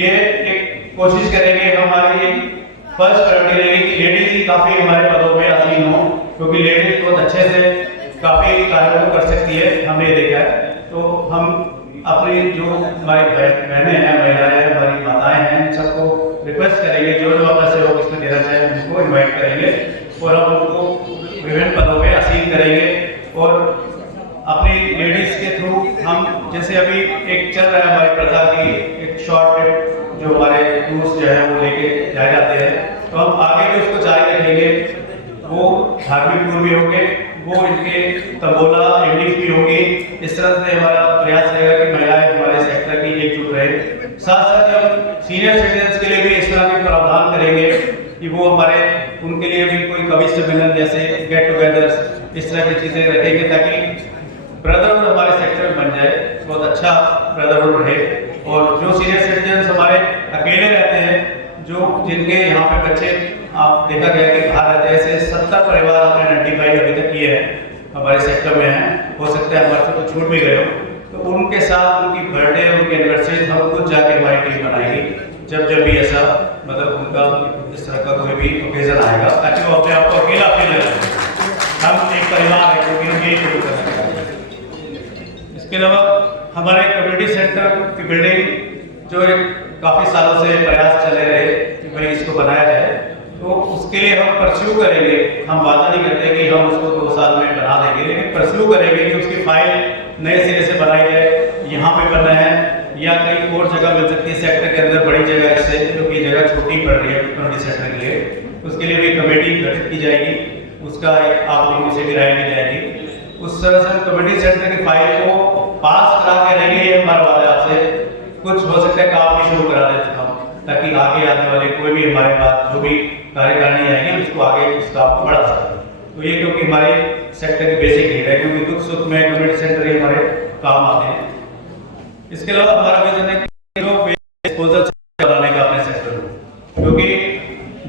ये एक कोशिश करेंगे, हमारी एक फर्स्ट प्रायोरिटी रहेगी कि लेडीज ही काफी हमारे पदों पे आसीन हो, क्योंकि लेडीज बहुत अच्छे से काफी कार्यों को कर सकती है, हमने ये देखा है। तो हम अपनी जो हमारी बहनें हैं, महिलाएं हैं, हमारी माताएं हैं, सबको रिक्वेस्ट करेंगे जो जो अपना सहयोग इसमें देना चाहे उनको इन्वाइट करेंगे और हम उनको विभिन्न पदों पे आसीन करेंगे। और अपनी लेडीज के थ्रू हम जैसे अभी एक चल रहा है हमारी प्रथा की एक शॉर्ट ट्रिप जो हमारे टूर्स जो है वो लेके जाए जाते हैं, तो हम आगे भी उसको जारी रखेंगे। वो धार्मिक टूर भी होंगे, वो इनके तंबोला एंडिंग भी होंगी। इस तरह से हमारा प्रयास रहेगा कि महिलाएं हमारे सेक्टर की एकजुट रहे। साथ साथ हम सीनियर सिटीजन्स के लिए भी इस तरह के प्रावधान करेंगे कि वो हमारे उनके लिए भी कोई कवि सम्मेलन जैसे गेट टुगेदर इस तरह की चीजें रखेंगे, ताकि ब्रदरहुड हमारे सेक्टर में बन जाए, बहुत अच्छा ब्रदरहुड रहे। और जो सीनियर सिटीजन्स हमारे अकेले रहते हैं, जो जिनके यहाँ पे बच्चे आप देखा गया कि बाहर रहते हैं, ऐसे 70 परिवार आपने आइडेंटिफाई अभी तक किए हैं हमारे सेक्टर में हैं, हो सकता है हमारे से कुछ छूट भी गए हो, तो उनके साथ उनकी बर्थडे उनकी एनिवर्सरी हम खुद जाके हमारी टीम बनाएगी जब भी ऐसा मतलब उनका इस तरह का कोई भी ओकेजन आएगा, ताकि वो अपने आप को अकेला फील न करें। हम एक परिवार है, क्योंकि हम यही शुरू कर सकते हैं। इसके अलावा हमारे कम्युनिटी सेंटर की बिल्डिंग जो एक काफी सालों से प्रयास चले रहे कि भाई इसको बनाया जाए, तो उसके लिए हम परस्यू करेंगे। हम वादा नहीं करते कि हम उसको 2 साल में बना देंगे, लेकिन परस्यू करेंगे कि उसकी फाइल नए सिरे से बनाई जाए। यहाँ पे बनना है या कहीं और जगह मिल सकती है सेक्टर के अंदर, बड़ी जगह इससे, क्योंकि जगह छोटी पड़ रही है कम्युनिटी सेंटर के लिए, उसके लिए भी कमेटी गठित की जाएगी, उसका एक आप लोगों से भी राय ली जाएगी। उस तरह से कम्युनिटी सेंटर की फाइल को पास करा के रहेंगे, ये हमारा वादा आपसे। कुछ हो सकता है काम भी शुरू करा देते हम, ताकि आगे आने वाले कोई भी हमारे पास जो भी कार्यकारिणी आएंगे उसको आगे इस काम को बढ़ा सकते। तो ये क्योंकि हमारे सेक्टर की बेसिक नीड है, क्योंकि दुख सुख में कम्युनिटी सेंटर ही हमारे काम आते हैं। इसके अलावा हमारा विजन है कि जो वेस्ट डिस्पोजल बनाने का अपने सेक्टर में, क्योंकि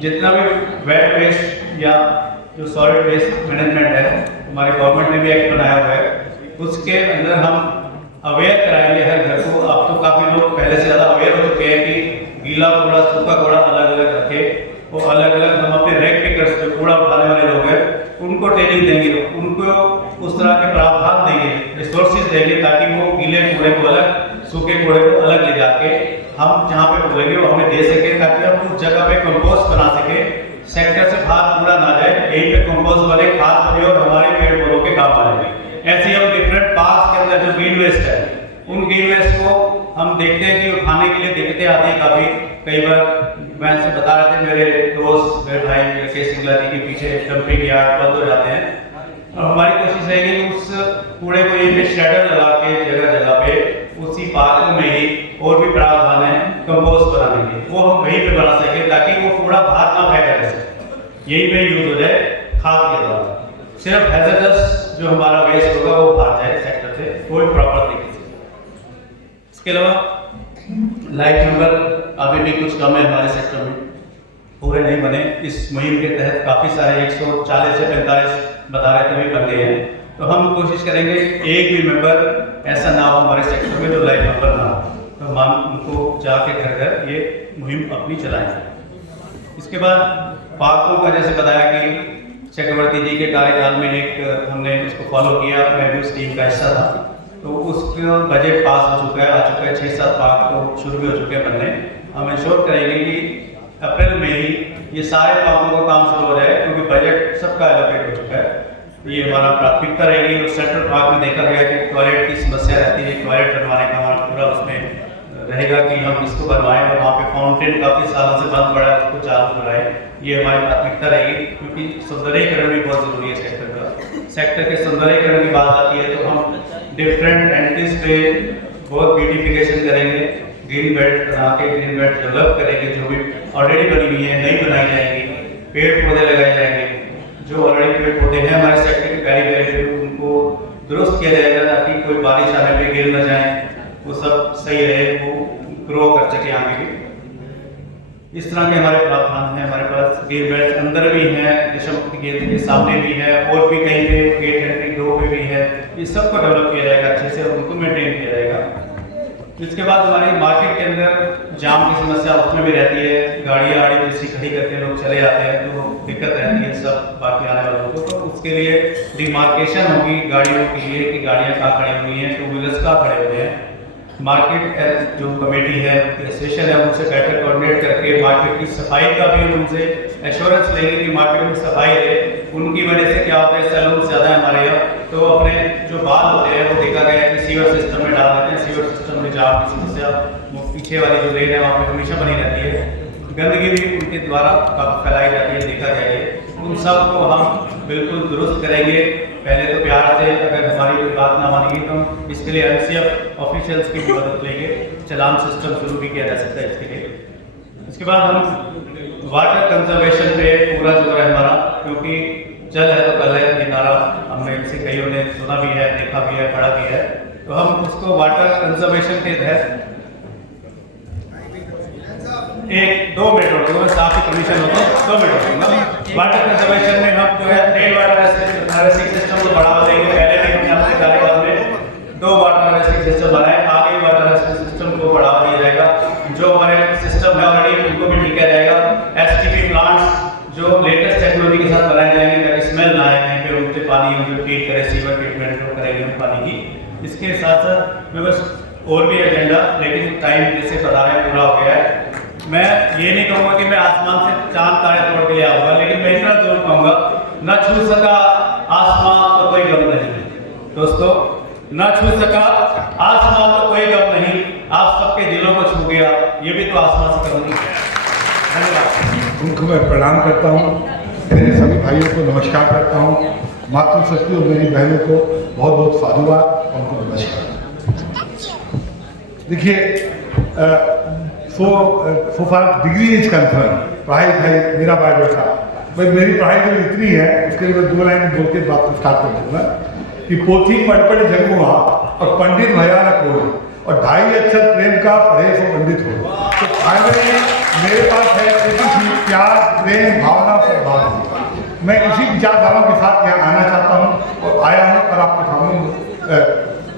जितना भी वेट वेस्ट या जो सॉलिड वेस्ट मैनेजमेंट है, हमारे गवर्नमेंट ने भी एक्ट बनाया हुआ है, उसके अंदर हम अवेयर कराएंगे हर घर को। अब तो काफी लोग पहले से ज्यादा अवेयर हो चुके हैं कि गीला कूड़ा सूखा कूड़ा अलग अलग रखे, और अलग अलग हम अपने रैक पिकर्स जो कूड़ा उठाने वाले लोग हैं उनको ट्रेनिंग देंगे, उनको उस तरह के प्रावधान देंगे, रिसोर्सेज देंगे, ताकि वो गीले कूड़े को अलग सूखे कूड़े को अलग ले जाके हम जहाँ पे बोलेंगे वो हमें दे सके, ताकि हम उस जगह पे कंपोस्ट बना सके। सेक्टर से बाहर कूड़ा ना जाए, यहीं पे कंपोस्ट वाले खाद बने और हमारे पेड़ पौधों के काम आ जाएंगे। ऐसे हम डिफरेंट पार्क्स के अंदर जो ग्रीन वेस्ट है, उन ग्रीन वेस्ट को हम देखते हैं कि उठाने के लिए दिक्कतें आती हैं काफ़ी। कई बार मैं से बता रहे थे मेरे दोस्त मेरे भाई के सिंगला जी के पीछे डंपिंग यार्ड बंद हो जाते हैं। और हमारी कोशिश रहेगी कि उस कूड़े को यहीं पे शेडर लगा के जगह जगह पे उसी पार्क में ही और भी प्रावधान है कंपोस्ट बनाने के, वो हम वहीं पे बना सके ताकि वो कूड़ा बाहर ना फेंका जा सके, यहीं पे यूज हो जाए खाद के द्वारा। सिर्फ हैजर्डस जो हमारा वेस्ट होगा वो बाहर जाए सेक्टर से कोई प्रॉपर तरीके से। इसके अलावा लाइट नंबर अभी भी कुछ कम है हमारे सेक्टर में, पूरे नहीं बने। इस मुहिम के तहत काफ़ी सारे 140 से 45 बता रहे थे भी बन गए हैं। तो हम कोशिश करेंगे एक भी मेंबर ऐसा ना हो हमारे सेक्टर में जो लाइट नंबर ना हो, तो हम उनको जाके घर घर ये मुहिम अपनी चलाएंगे। इसके बाद पार्कों का जैसे बताया कि चक्रवर्ती जी के कार्यकाल में एक हमने इसको फॉलो किया, मैं भी उस टीम का हिस्सा था, तो उसका बजट पास हो चुका है, आ चुका है। 6-7 पार्क तो शुरू भी हो चुके हैं बनने। हम इंश्योर करेंगे कि अप्रैल में ही ये सारे पार्कों का काम शुरू हो जाए, क्योंकि बजट सबका एलोकेट हो चुका है। ये हमारा प्राथमिकता रहेगी। और सेंट्रल पार्क में देखा गया कि टॉयलेट की समस्या रहती है, टॉयलेट बनवाने का हमारा पूरा उसमें रहेगा कि हम इसको बनवाएं, और वहाँ पे फाउंटेन काफ़ी सालों से बंद पड़ा है, उसको चालू कराएं। ये हमारी प्राथमिकता रहेगी, क्योंकि सौंदर्यीकरण भी बहुत जरूरी है सेक्टर का। सेक्टर के सौंदर्यीकरण की बात आती है तो हम डिफरेंट एंट्रीज पे बहुत ब्यूटिफिकेशन करेंगे, ग्रीन बेल्ट बना के ग्रीन बेल्ट डेवलप करेंगे, जो भी ऑलरेडी बनी हुई है नई बनाई जाएंगी, पेड़ पौधे लगाए जाएंगे। जो ऑलरेडी पेड़ पौधे हैं हमारे सेक्टर के प्यारी प्यारे उनको दुरुस्त किया जाएगा ताकि कोई बारिश आने पे गिर न जाए, वो सब सही रहे, वो ग्रो कर सके आगे भी। इस तरह के हमारे प्रावधान हैं। हमारे पास ग्रीन बेल्ट अंदर भी हैं, देशमुक्ति केंद्र के सामने भी है, और भी कहीं पे गेट एंट्री 2 पे भी है। ये सबको डेवलप किया जाएगा अच्छे से, और उनको मेंटेन किया जाएगा। इसके बाद हमारी मार्केट के अंदर जाम की समस्या उसमें भी रहती है, गाड़ियाँ आड़ी जैसी खड़ी करके लोग चले जाते हैं, तो दिक्कत रहती है सब बाकी आने वालों को। तो उसके लिए डिमार्केशन होगी गाड़ियों के लिए कि गाड़ियाँ कहाँ खड़ी हुई हैं, टू व्हीलर्स कहाँ खड़े हुए हैं। मार्केट जो कमेटी है, एसोसिएशन है, उनसे बेटर कोऑर्डिनेट करके मार्केट की सफाई का भी उनसे एश्योरेंस लेंगे कि मार्केट में सफाई रहे। उनकी वजह से क्या होता है, सैलून ज़्यादा है हमारे यहाँ, तो अपने जो बाल होते हैं वो देखा गया है कि सीवर सिस्टम में डाल देते हैं। सीवर सिस्टम में जाम की समस्या वो पीछे वाली जो लेन है वहाँ पे हमेशा बनी रहती है, गंदगी भी उनके द्वारा काफ़ी फैलाई जाती है, देखा गया है। उन सब को हम बिल्कुल दुरुस्त करेंगे। पहले तो प्यार से, अगर हमारी कोई बात ना मानेगी तो इसके लिए MCF ऑफिशियल्स की मदद लेंगे, चलान सिस्टम शुरू भी किया जा सकता है इसके लिए। इसके बाद हम वाटर कंजर्वेशन पे पूरा जोर है हमारा, क्योंकि जल है तो कल है, ये नारा हमने इसे कईयों ने सुना भी है, देखा भी है, पढ़ा भी है। तो हम उसको वाटर कंजर्वेशन के तहत 1-2 मिनट होगा, साफ परमिशन होता है 2 मिनट होगा। वाटर कंजर्वेशन में हम जो है रेन वाटर हार्वेस्टिंग सिस्टम को बढ़ावा देंगे। पहले भी हमने अपने कार्यकाल में 2 वाटर हार्वेस्टिंग सिस्टम बनाए, आगे वाटर हार्वेस्टिंग सिस्टम को बढ़ावा दिया जाएगा। जो हमारे सिस्टम है ऑलरेडी उनको भी ठीक किया जाएगा। STP प्लांट्स जो लेटेस्ट टेक्नोलॉजी के साथ बनाए जाएंगे ताकि स्मेल ना आए, कहीं पे उनसे पानी हम जो ट्रीट करें, सीवर ट्रीटमेंट जो करेंगे हम पानी की। इसके साथ साथ मैं बस और भी एजेंडा, लेकिन टाइम जैसे बता रहे पूरा हो गया है। मैं ये नहीं कहूँगा कि मैं आसमान से चांद तारे तोड़ के ले आऊँगा, लेकिन मैं इतना जरूर कहूँगा, न छू सका आसमान तो कोई गम नहीं। दोस्तों, न छू सका आसमान तो कोई गम नहीं, आप सबके दिलों को छू गया, ये भी तो आसमान से करूँगी। धन्यवाद। उनको मैं प्रणाम करता हूँ, मेरे सभी भाइयों को नमस्कार करता हूँ, मातृशक्ति और मेरी बहनों को बहुत बहुत साधुवाद और उनको नमस्कार। देखिए, so far degree is concerned, पढ़ाई भाई मेरा बायोडाटा, भाई मेरी पढ़ाई जो इतनी है उसके लिए मैं 2 लाइन बोल के बात को स्टार्ट कर दूँगा कि पोथी पढ़ जन्म हुआ और पंडित भया न कोई, और 2.5 अक्षर प्रेम का पढ़े सो पंडित हो। तो फाइनली मेरे पास है इसी प्यार, प्रेम, भावना, सद्भावना। मैं इसी विचारधारा के साथ यहाँ आना चाहता हूँ और आया हूँ और आपके सामने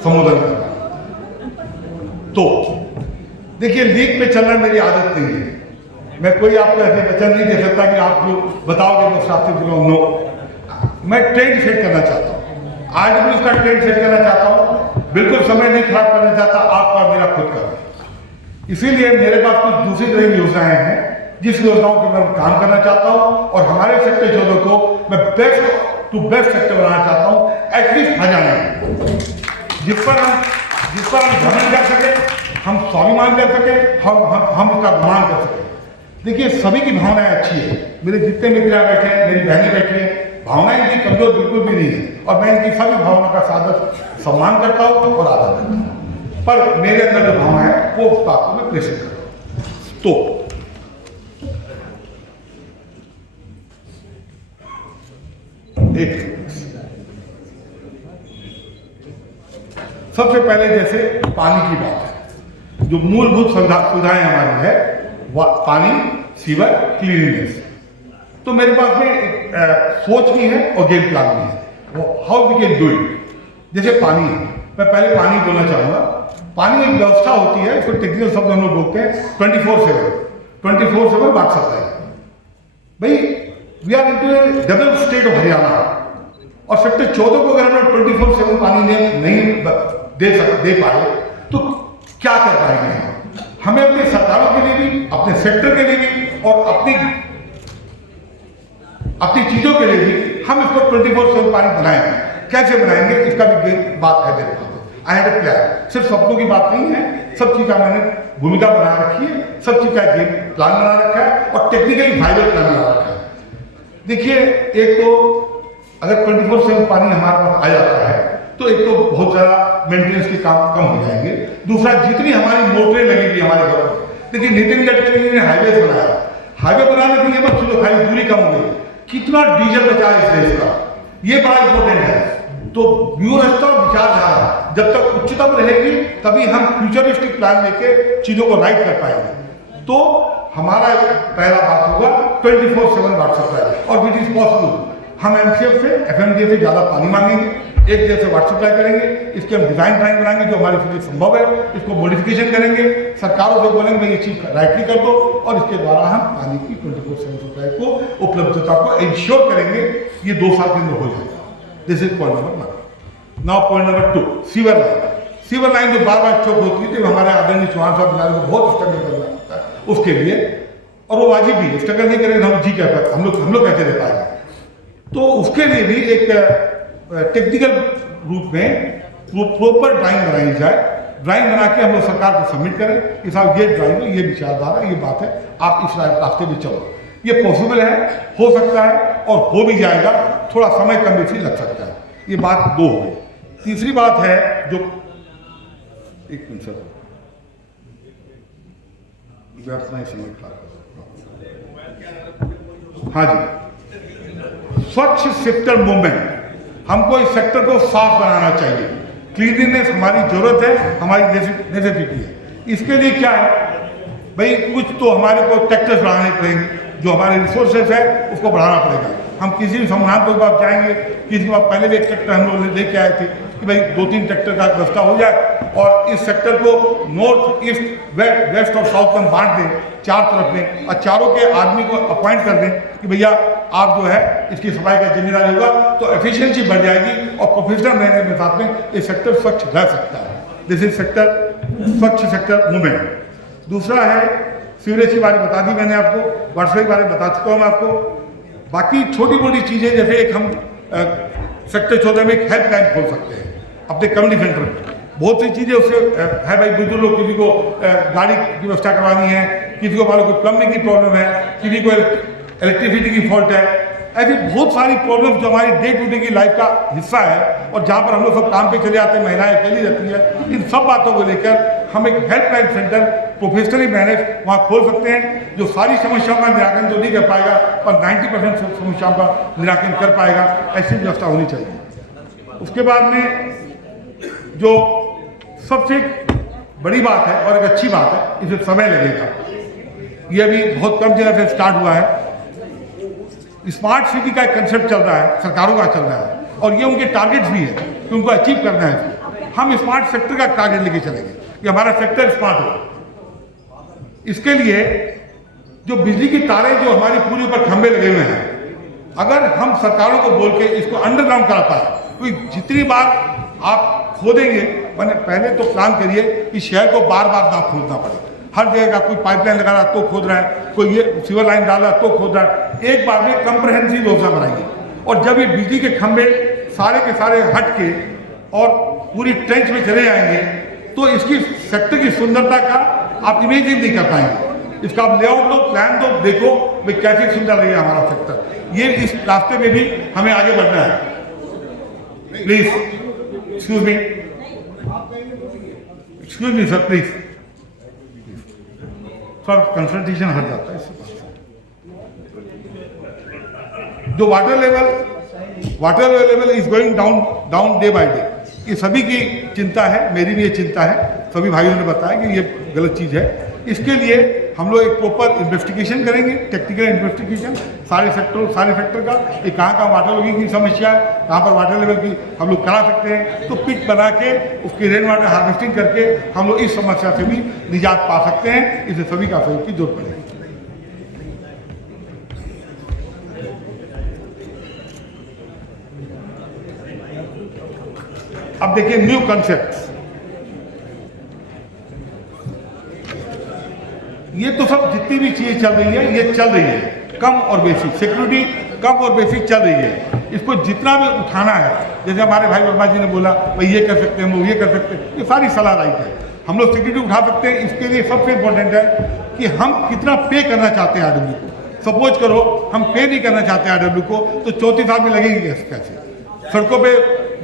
संबोधन करना। तो देखिए, लीक पे चलना मेरी आदत नहीं है। मैं कोई आपको ऐसे वचन नहीं दे सकता कि आप जो बताओगे वो साथ चलो, नो। मैं ट्रेंड सेट करना चाहता हूँ, RWS का ट्रेंड सेट करना चाहता हूँ, बिल्कुल समय नहीं खराब करना चाहता आपका मेरा खुद का। इसीलिए मेरे पास कुछ दूसरी तरह की योजनाएं हैं, जिस योजनाओं पर मैं काम करना चाहता हूँ, और हमारे सेक्टर जोनों को मैं बेस्ट टू बेस्ट सेक्टर बनाना चाहता हूँ, एटलीस्ट हरियाणा में, जिस पर हम घमंड कर सके, हम स्वाभिमान कर सकें, हम इसका अभिमान कर सकें। देखिए, सभी की भावनाएं अच्छी है। मेरे जितने मित्र यहाँ बैठे हैं, मेरी बहनें बैठी हैं, भावनाएं इनकी कमजोर बिल्कुल भी नहीं है और मैं इनकी सभी भावना का सादर सम्मान करता हूँ और आदर करता हूँ। पर मेरे अंदर जो भावना है वो उस बात को मैं प्रेषित करता हूँ। तो एक सबसे पहले जैसे पानी की बात है, जो मूलभूत सुविधाएं हमारी है वह पानी, सीवर, क्लीननेस। तो मेरे पास में एक सोच भी है और गेम प्लान भी है, how we can do it. जैसे पानी है, मैं पहले पानी बोलना चाहूंगा। पानी एक व्यवस्था होती है, इसको टेक्निकल शब्द हम लोग बोलते हैं 24/7 वाटर सप्लाई। भाई, we are into developed state of Haryana और सेक्टर 14 को अगर हम लोग 24/7 पानी नहीं दे पाए तो क्या कर पाएंगे? हमें अपने सरकारों के लिए भी, अपने सेक्टर के लिए भी और अपनी चीजों के लिए भी हम इसको 24/7 पानी बनाएंगे। कैसे बनाएंगे इसका भी बात है मेरे पास। I had a plan. सिर्फ सपनों की बात नहीं है, सब चीज का मैंने भूमिका बना रखी है, सब चीज का गेम प्लान बना रखा है और टेक्निकली वायबल प्लान बना रखा है। देखिए, एक तो अगर 24/7 पानी हमारे पास आ जाता है तो एक तो बहुत ज़्यादा मेंटेनेंस के काम कम हो जाएंगे। दूसरा, जितनी हमारी मोटरें लगी हुई हमारे घरों में, देखिए नितिन गडकरी ने हाईवे बनाया, हाईवे बनाने के लिए मत चलो, खाली दूरी कम हो गई, कितना डीजल बचा है इस देश का, ये बड़ा इंपॉर्टेंट है। तो व्यूहरचना और विचारधारा जब तक उच्चतम रहेगी तभी हम फ्यूचरिस्टिक प्लान लेके चीजों को राइट कर पाएंगे। तो हमारा पहला बात होगा 24/7 वाटर सप्लाई और विच इज पॉसिबल। हम एमसीएफ से, एफएमडीए से ज्यादा पानी मांगेंगे, एक जैसे वाटर सप्लाई करेंगे, इसके हम डिजाइन ड्राइंग बनाएंगे जो हमारे लिए संभव है, इसको मॉडिफिकेशन करेंगे, सरकारों से बोलेंगे भाई ये चीज राइटली कर दो और इसके द्वारा हम पानी की 24/7 सप्लाई को, उपलब्धता को इंश्योर करेंगे। ये 2 साल के अंदर हो जाएगा। This is point number 1। Now point number 2, sewer line. Sewer line जो बार बार चौक होती है, तो हमारे आदरणीय चौहान साहब बिहार को बहुत स्ट्रगल करना होता है उसके लिए, और वो वाजिब भी स्ट्रगल नहीं करेंगे हम जी क्या पाए, हम लोग कैसे दे पाएंगे। तो उसके लिए भी एक टेक्निकल रूप में प्रॉपर ड्राइंग बनाई जाए, ड्राइंग बना के हम लोग सरकार को सबमिट करें कि साहब ये ड्राइंग है, ये विचारधारा, ये बात है, आप इस रास्ते में चलो। ये पॉसिबल है, हो सकता है और हो भी जाएगा, थोड़ा समय कम बेसी लग सकता है। ये बात 2 हो गई। तीसरी बात है जो, एक मिनट सर, हाँ जी, स्वच्छ सेक्टर मूवमेंट। हमको इस सेक्टर को साफ बनाना चाहिए। क्लीनलीनेस हमारी जरूरत है, हमारी नेसेसिटी है। इसके लिए क्या है भाई, कुछ तो हमारे को ट्रैक्टर्स बढ़ाने पड़ेंगे, जो हमारे रिसोर्सेज है उसको बढ़ाना पड़ेगा। हम किसी भी समाधान को आप जाएंगे, किसी के बाद पहले भी एक ट्रैक्टर हम लोग लेके आए थे कि भाई 2-3 ट्रैक्टर का व्यवस्था हो जाए और इस सेक्टर को नॉर्थ, ईस्ट, वेस्ट और साउथ में बांट दें, 4 तरफ में, और चारों के आदमी को अपॉइंट कर दें कि भैया आप जो है इसकी सफाई का जिम्मेदारी होगा, तो एफिशिएंसी बढ़ जाएगी और प्रोफेशनल रहने के साथ में ये सेक्टर स्वच्छ रह सकता है। दिस इज स्वच्छ सेक्टर मूवमेंट। दूसरा है सीवरेज की बारे बता दी मैंने आपको, वाटर के बारे में बता चुका हूँ मैं आपको। बाकी छोटी मोटी चीज़ें, जैसे एक हम सेक्टर 14 में एक हेल्पलाइन खोल सकते हैं अपने कम्युनिटी सेंटर में। बहुत सी चीज़ें उससे है भाई, बुजुर्ग लोग, किसी को गाड़ी की व्यवस्था करवानी है, किसी को मान लो कोई प्लम्बिंग की प्रॉब्लम है, किसी को इलेक्ट्रिसिटी की फॉल्ट है, ऐसी बहुत सारी प्रॉब्लम्स जो हमारी डे टू डे की लाइफ का हिस्सा है और जहाँ पर हम लोग सब काम पे चले आते हैं, महिलाएं अकेली रहती है, इन सब बातों को लेकर हम एक हेल्पलाइन सेंटर प्रोफेशनली मैनेज वहाँ खोल सकते हैं, जो सारी समस्याओं का निराकरण तो नहीं कर पाएगा पर 90% समस्याओं का निराकरण कर पाएगा। ऐसी व्यवस्था होनी चाहिए। उसके बाद में जो सबसे बड़ी बात है और एक अच्छी बात है, इसे समय लगेगा, ये अभी बहुत कम जगह से स्टार्ट हुआ है। स्मार्ट सिटी का एक कंसेप्ट चल रहा है, सरकारों का चल रहा है, और ये उनके टारगेट्स भी है कि उनको अचीव करना है। हम स्मार्ट सेक्टर का टारगेट लेके चलेंगे कि हमारा सेक्टर स्मार्ट हो। इसके लिए जो बिजली की तारें जो हमारी पूरी ऊपर खंभे लगे हुए हैं, अगर हम सरकारों को बोल के इसको अंडरग्राउंड करा पाए, तो जितनी बार आप खोदेंगे, मैंने पहले तो प्लान करिए कि शहर को बार बार ना खोदना पड़े। हर जगह का कोई पाइपलाइन लगा रहा तो खोद रहा है, कोई ये सीवर लाइन डाल रहा तो खोद रहा है। एक बार में कंप्रहेंसिव योजना बनाइए, और जब ये बिजली के खंभे सारे के सारे हट के और पूरी ट्रेंच में चले जाएंगे तो इसकी सेक्टर की सुंदरता का आप इमेजिन नहीं कर पाएंगे। इसका आप लेआउट लो, प्लान दो, देखो भाई कैसे सुंदर लगेगा हमारा सेक्टर। ये इस रास्ते में भी हमें आगे बढ़ना है। Please excuse me sir, please sir, consultation हट जाता है इससे। जो water level is going down day by day, ये सभी की चिंता है, मेरी भी ये चिंता है, सभी भाइयों ने बताया कि ये गलत चीज़ है। इसके लिए हम लोग एक प्रॉपर इन्वेस्टिगेशन करेंगे, टेक्निकल इन्वेस्टिगेशन सारे सेक्टर का, कि कहाँ वाटर लोगिंग की समस्या है, कहाँ पर वाटर लेवल की हम लोग करा सकते हैं। तो पिच बना के उसकी रेन वाटर हार्वेस्टिंग करके हम लोग इस समस्या से भी निजात पा सकते हैं। इसे सभी का सहयोग की जरूरत पड़ेगी। अब देखिए न्यू कॉन्सेप्ट, ये तो सब जितनी भी चीजें चल रही है, ये चल रही है कम और बेसिक, सिक्योरिटी कम और बेसिक चल रही है। इसको जितना भी उठाना है, जैसे हमारे भाई वर्मा जी ने बोला भाई ये कर सकते हैं, हम लोग ये कर सकते हैं, ये सारी सलाह राइट है। हम लोग सिक्योरिटी उठा सकते हैं। इसके लिए सबसे इंपॉर्टेंट है कि हम कितना पे करना चाहते हैं आरडब्ल्यू को। सपोज करो हम पे नहीं करना चाहते हैं आरडब्ल्यू को, तो 34 आदमी लगेगी कैसे, सड़कों पे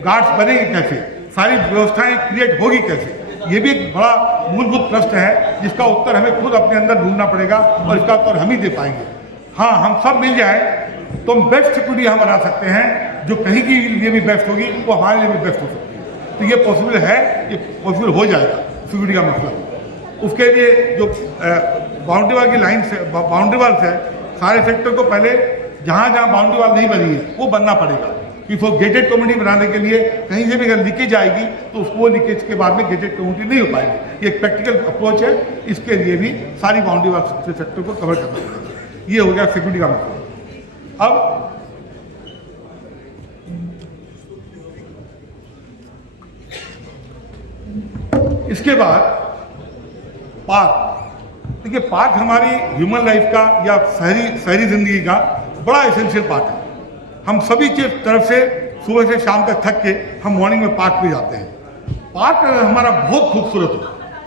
गार्ड्स बनेंगे कैसे, सारी व्यवस्थाएं क्रिएट होगी कैसे। ये भी एक बड़ा मूलभूत प्रश्न है जिसका उत्तर हमें खुद अपने अंदर ढूंढना पड़ेगा और इसका उत्तर हम ही दे पाएंगे। हाँ, हम सब मिल जाए तो हम बेस्ट सिक्योरिटी हम बना सकते हैं, जो कहीं के लिए भी बेस्ट होगी वो हमारे लिए भी बेस्ट हो सकती है। तो ये पॉसिबल है, ये पॉसिबल हो जाएगा सिक्योरिटी का मतलब। उसके लिए जो बाउंड्री वाल की लाइन से, बाउंड्री वाल से सारे सेक्टर को पहले जहाँ जहाँ बाउंड्री वाल नहीं बनी है वो बनना पड़ेगा, कि वो गेटेड कम्युनिटी बनाने के लिए कहीं से भी अगर लीकेज आएगी तो उसको लीकेज के बाद में गेटेड कम्युनिटी नहीं हो पाएगी। ये एक प्रैक्टिकल अप्रोच है, इसके लिए भी सारी बाउंड्री वाल सेक्टर को कवर करना पड़ेगा। ये हो गया सिक्योरिटी का मतलब। अब इसके बाद पार्क, देखिए पार्क हमारी ह्यूमन लाइफ का या शहरी जिंदगी का बड़ा एसेंशियल पार्ट है। हम सभी के तरफ से सुबह से शाम तक थक के हम मॉर्निंग में पार्क पे जाते हैं। पार्क हमारा बहुत खूबसूरत हो,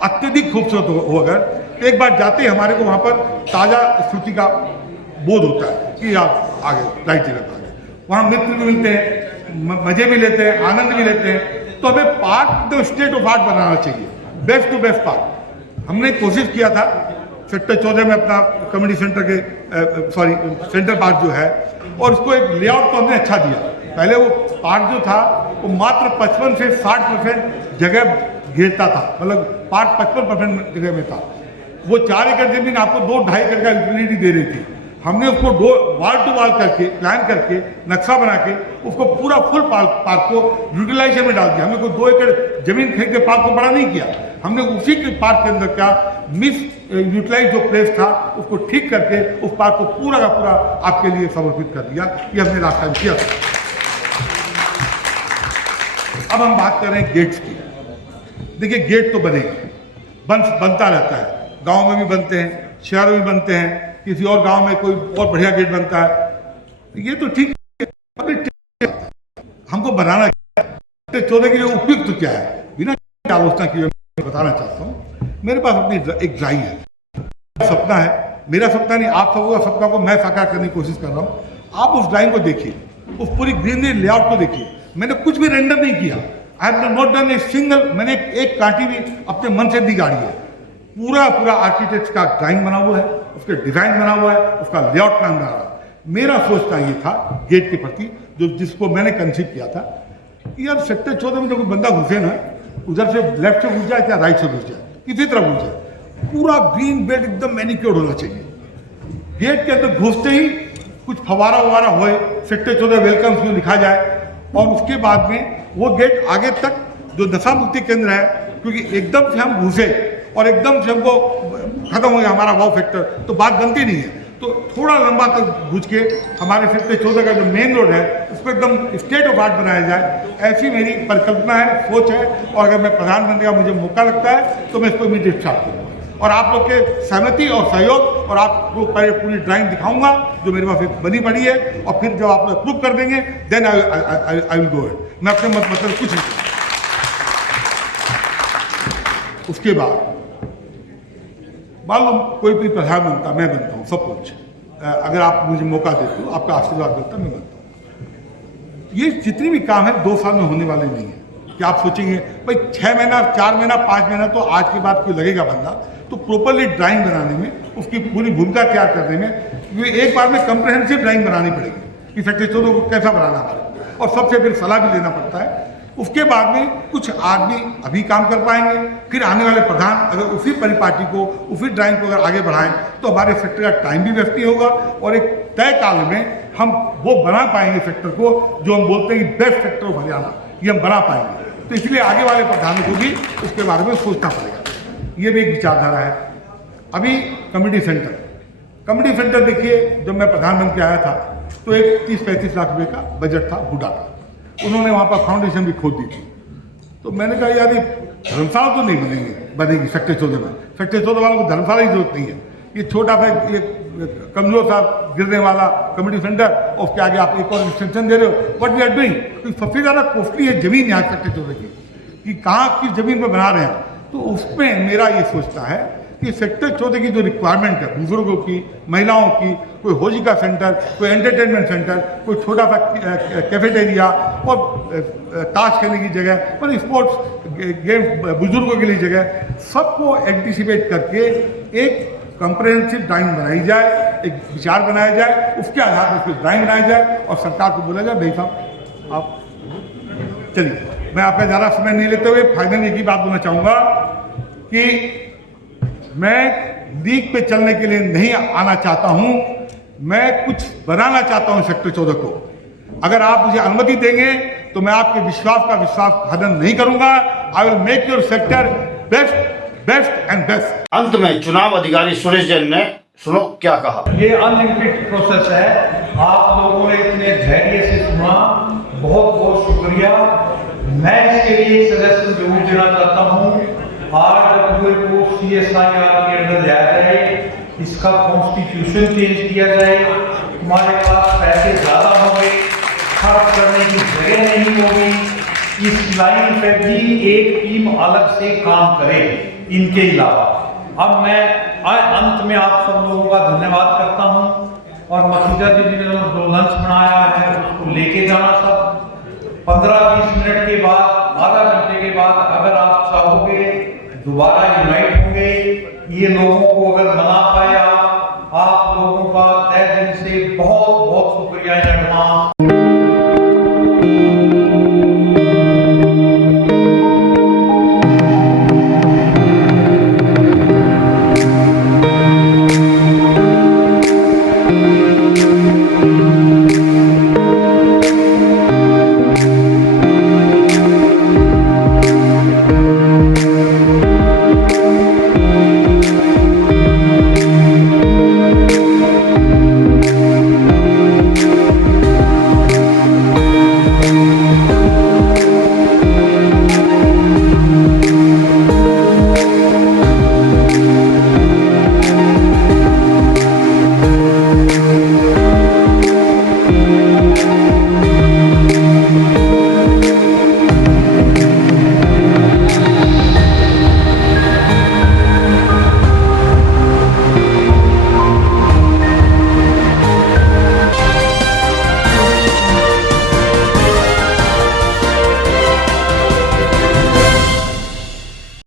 अत्यधिक खूबसूरत हो अगर, तो एक बार जाते हैं हमारे को वहाँ पर ताज़ा स्मृति का बोध होता है कि आप आगे राइट जगह पर आगे, वहाँ मित्र भी मिलते हैं, मज़े भी लेते हैं, आनंद भी लेते हैं। तो हमें पार्क तो स्टेट ऑफ आर्ट बनाना चाहिए, बेस्ट टू बेस्ट पार्क। हमने कोशिश किया था सेक्टर 14 में अपना कम्युनिटी सेंटर के सेंटर पार्क जो है, और उसको एक लेआउट तो हमने अच्छा दिया। पहले वो पार्क जो था वो मात्र 55 से 60% जगह घेरता था, मतलब पार्क 55% जगह में था। वो 4 एकड़ जमीन आपको 2-2.5 एकड़ का यूटिलिटी दे रही थी। हमने उसको वाल टू वाल करके, प्लान करके, नक्शा बना के उसको पूरा फुल पार्क को यूटिलाइजेशन में डाल दिया। हमने कोई 2 एकड़ जमीन खरीद के पार्क को बड़ा नहीं किया, हमने उसी के पार्क के अंदर क्या मिस यूटिलाइज जो प्लेस था उसको ठीक करके उस पार्क को पूरा का पूरा आपके लिए समर्पित कर दिया। ये हमने लास्ट टाइम किया था। अब हम बात कर रहे हैं गेट्स की। देखिए गेट तो बनेंगे, बनता रहता है, गांव में भी बनते हैं, शहरों में बनते हैं, किसी और गांव में कोई और बढ़िया गेट बनता है, ये तो ठीक है। हमको बनाना 14 के लिए उपयुक्त क्या है, बिना आलोचना किए बताना चाहता हूँ। मेरे पास अपनी एक ड्राइंग है, सपना है, मेरा सपना नहीं, आप सबका सपना को मैं साकार करने की कोशिश कर रहा हूँ। आप उस ड्राइंग को देखिए, उस पूरी ग्रीनरी लेआउट को देखिए। मैंने कुछ भी रेंडर नहीं किया, I have not done a single, मैंने एक कांटी भी अपने मन से दी गाड़ी है। पूरा आर्किटेक्ट का ड्राइंग बना हुआ है, उसके डिजाइन बना हुआ है, उसका लेआउट प्लान बना हुआ है। मेरा सोचना ये था गेट के प्रति, जिसको मैंने कंसीव किया था, यार सेक्टर 14 में जो कोई बंदा घुसे ना, उधर से लेफ्ट से घुस जाए या राइट से घुस जाए, किसी तरह घुस जाए, पूरा ग्रीन बेल्ट एकदम मैनिक्योर्ड होना चाहिए। गेट के अंदर घुसते ही कुछ फवारा ववारा होए, सेक्टर 14 वेलकम टू लिखा जाए, और उसके बाद में वो गेट आगे तक जो नशा मुक्ति केंद्र है, क्योंकि एकदम से हम घुसे और एकदम से हमको खत्म हो गया हमारा वाव फैक्टर, तो बात बनती नहीं है। तो थोड़ा लंबा तक घुस के हमारे सेक्टर 14 का जो मेन रोड है उसको एकदम स्टेट ऑफ आर्ट बनाया जाए, ऐसी मेरी परिकल्पना है, सोच है। और अगर मैं प्रधानमंत्री का मुझे मौका लगता है तो मैं इसको इमीडिएट स्टार्ट करूँगा, और आप लोग के सहमति और सहयोग, और आपको पहले पूरी ड्राइंग दिखाऊंगा जो मेरे पास बनी पड़ी है, और फिर जब आप लोग अप्रूव कर देंगे then I will go it. मैं अपने मतलब कुछ नहीं। उसके बाद मालूम कोई भी प्रधान बनता, मैं बनता हूँ, सब कुछ अगर आप मुझे मौका देते हो, आपका आशीर्वाद मिलता, मैं बनता हूँ। ये जितनी भी काम है 2 साल में होने वाले नहीं है कि आप सोचेंगे भाई 6 महीना, 4 महीना, 5 महीना तो आज के बाद कोई लगेगा बंदा, तो प्रॉपरली ड्राइंग बनाने में, उसकी पूरी भूमिका तैयार करने में एक बार में कंप्रहेंसिव ड्राइंग बनानी पड़ेगी कि फैक्ट्री चौधरी को कैसा बनाना है, और सबसे फिर सलाह भी लेना पड़ता है। उसके बाद में कुछ आदमी अभी काम कर पाएंगे, फिर आने वाले प्रधान अगर उसी परिपाटी को, उसी ड्राइंग को अगर आगे बढ़ाएं तो हमारे सेक्टर का टाइम भी व्यक्ति होगा और एक तय काल में हम वो बना पाएंगे सेक्टर को, जो हम बोलते हैं कि बेस्ट सेक्टर ऑफ हरियाणा, ये हम बना पाएंगे। तो इसलिए आगे वाले प्रधानों को भी उसके बारे में सोचना पड़ेगा। ये भी एक विचारधारा है। अभी कम्युनिटी सेंटर देखिए, जब मैं प्रधानमंत्री आया था तो एक 30-35 लाख रुपए का बजट था हुडा का, उन्होंने वहाँ पर फाउंडेशन भी खोद दी थी। तो मैंने कहा यार ये धर्मशाला तो नहीं बनेगी सेक्टर 14 में, सेक्टर 14 वालों को धर्मशाला की जरूरत नहीं है, ये छोटा सा ये कमजोर सा गिरने वाला कम्युनिटी सेंटर, और उसके आगे आप एक और एक्सटेंशन दे रहे हो। व्हाट वी आर डूइंग, तो सबसे ज़्यादा कॉस्टली है जमीन यहाँ सेक्टर 14 की, कि कहाँ किस जमीन पर बना रहे हैं। तो उसमें मेरा ये सोचता है कि सेक्टर 14 की जो रिक्वायरमेंट है बुजुर्गों की, महिलाओं की, कोई होजिका सेंटर, कोई एंटरटेनमेंट सेंटर, कोई छोटा सा कैफेटेरिया और ताश खेलने की जगह, पर स्पोर्ट्स गेम बुजुर्गों के लिए जगह, सबको एंटिसिपेट करके एक कंप्रहेंसिव ड्राइंग बनाई जाए, एक विचार बनाया जाए, उसके आधार पर उसकी ड्राइंग बनाई जाए और सरकार को बोला जाए भाई साहब आप चलिए। मैं आपका ज़्यादा समय नहीं लेते हुए फाइनल एक ही बात बोलना चाहूँगा कि मैं लीग पे चलने के लिए नहीं आना चाहता हूँ, मैं कुछ बनाना चाहता हूँ सेक्टर 14 को। अगर आप मुझे अनुमति देंगे तो मैं आपके विश्वास का विश्वासघातन नहीं करूँगा। I will make your sector best and best. अंत में चुनाव अधिकारी सुरेश जैन ने सुनो क्या कहा। ये अनलिमिटेड प्रोसेस है, आप लोगों ने इतने धैर्य से सुना, बहुत बहुत शुक्रिया। मैं इसके लिए एक सजेशन जरूर देना चाहता हूँ, RWA को CSIR के अंदर लाया जाए, इसका कॉन्स्टिट्यूशन चेंज किया जाए, हमारे पास पैसे ज़्यादा होंगे, खर्च करने की जगह नहीं होगी। इस लाइन पे भी एक टीम अलग से काम करे इनके अलावा। अब मैं अंत में आप सब लोगों का धन्यवाद करता हूं, और मखीजा जी ने जो लंच बनाया है उसको लेके जाना सब 15-20 मिनट के बाद, आधा घंटे के बाद अगर आप चाहोगे दोबारा यूनाइट होंगे। ये लोगों को अगर मना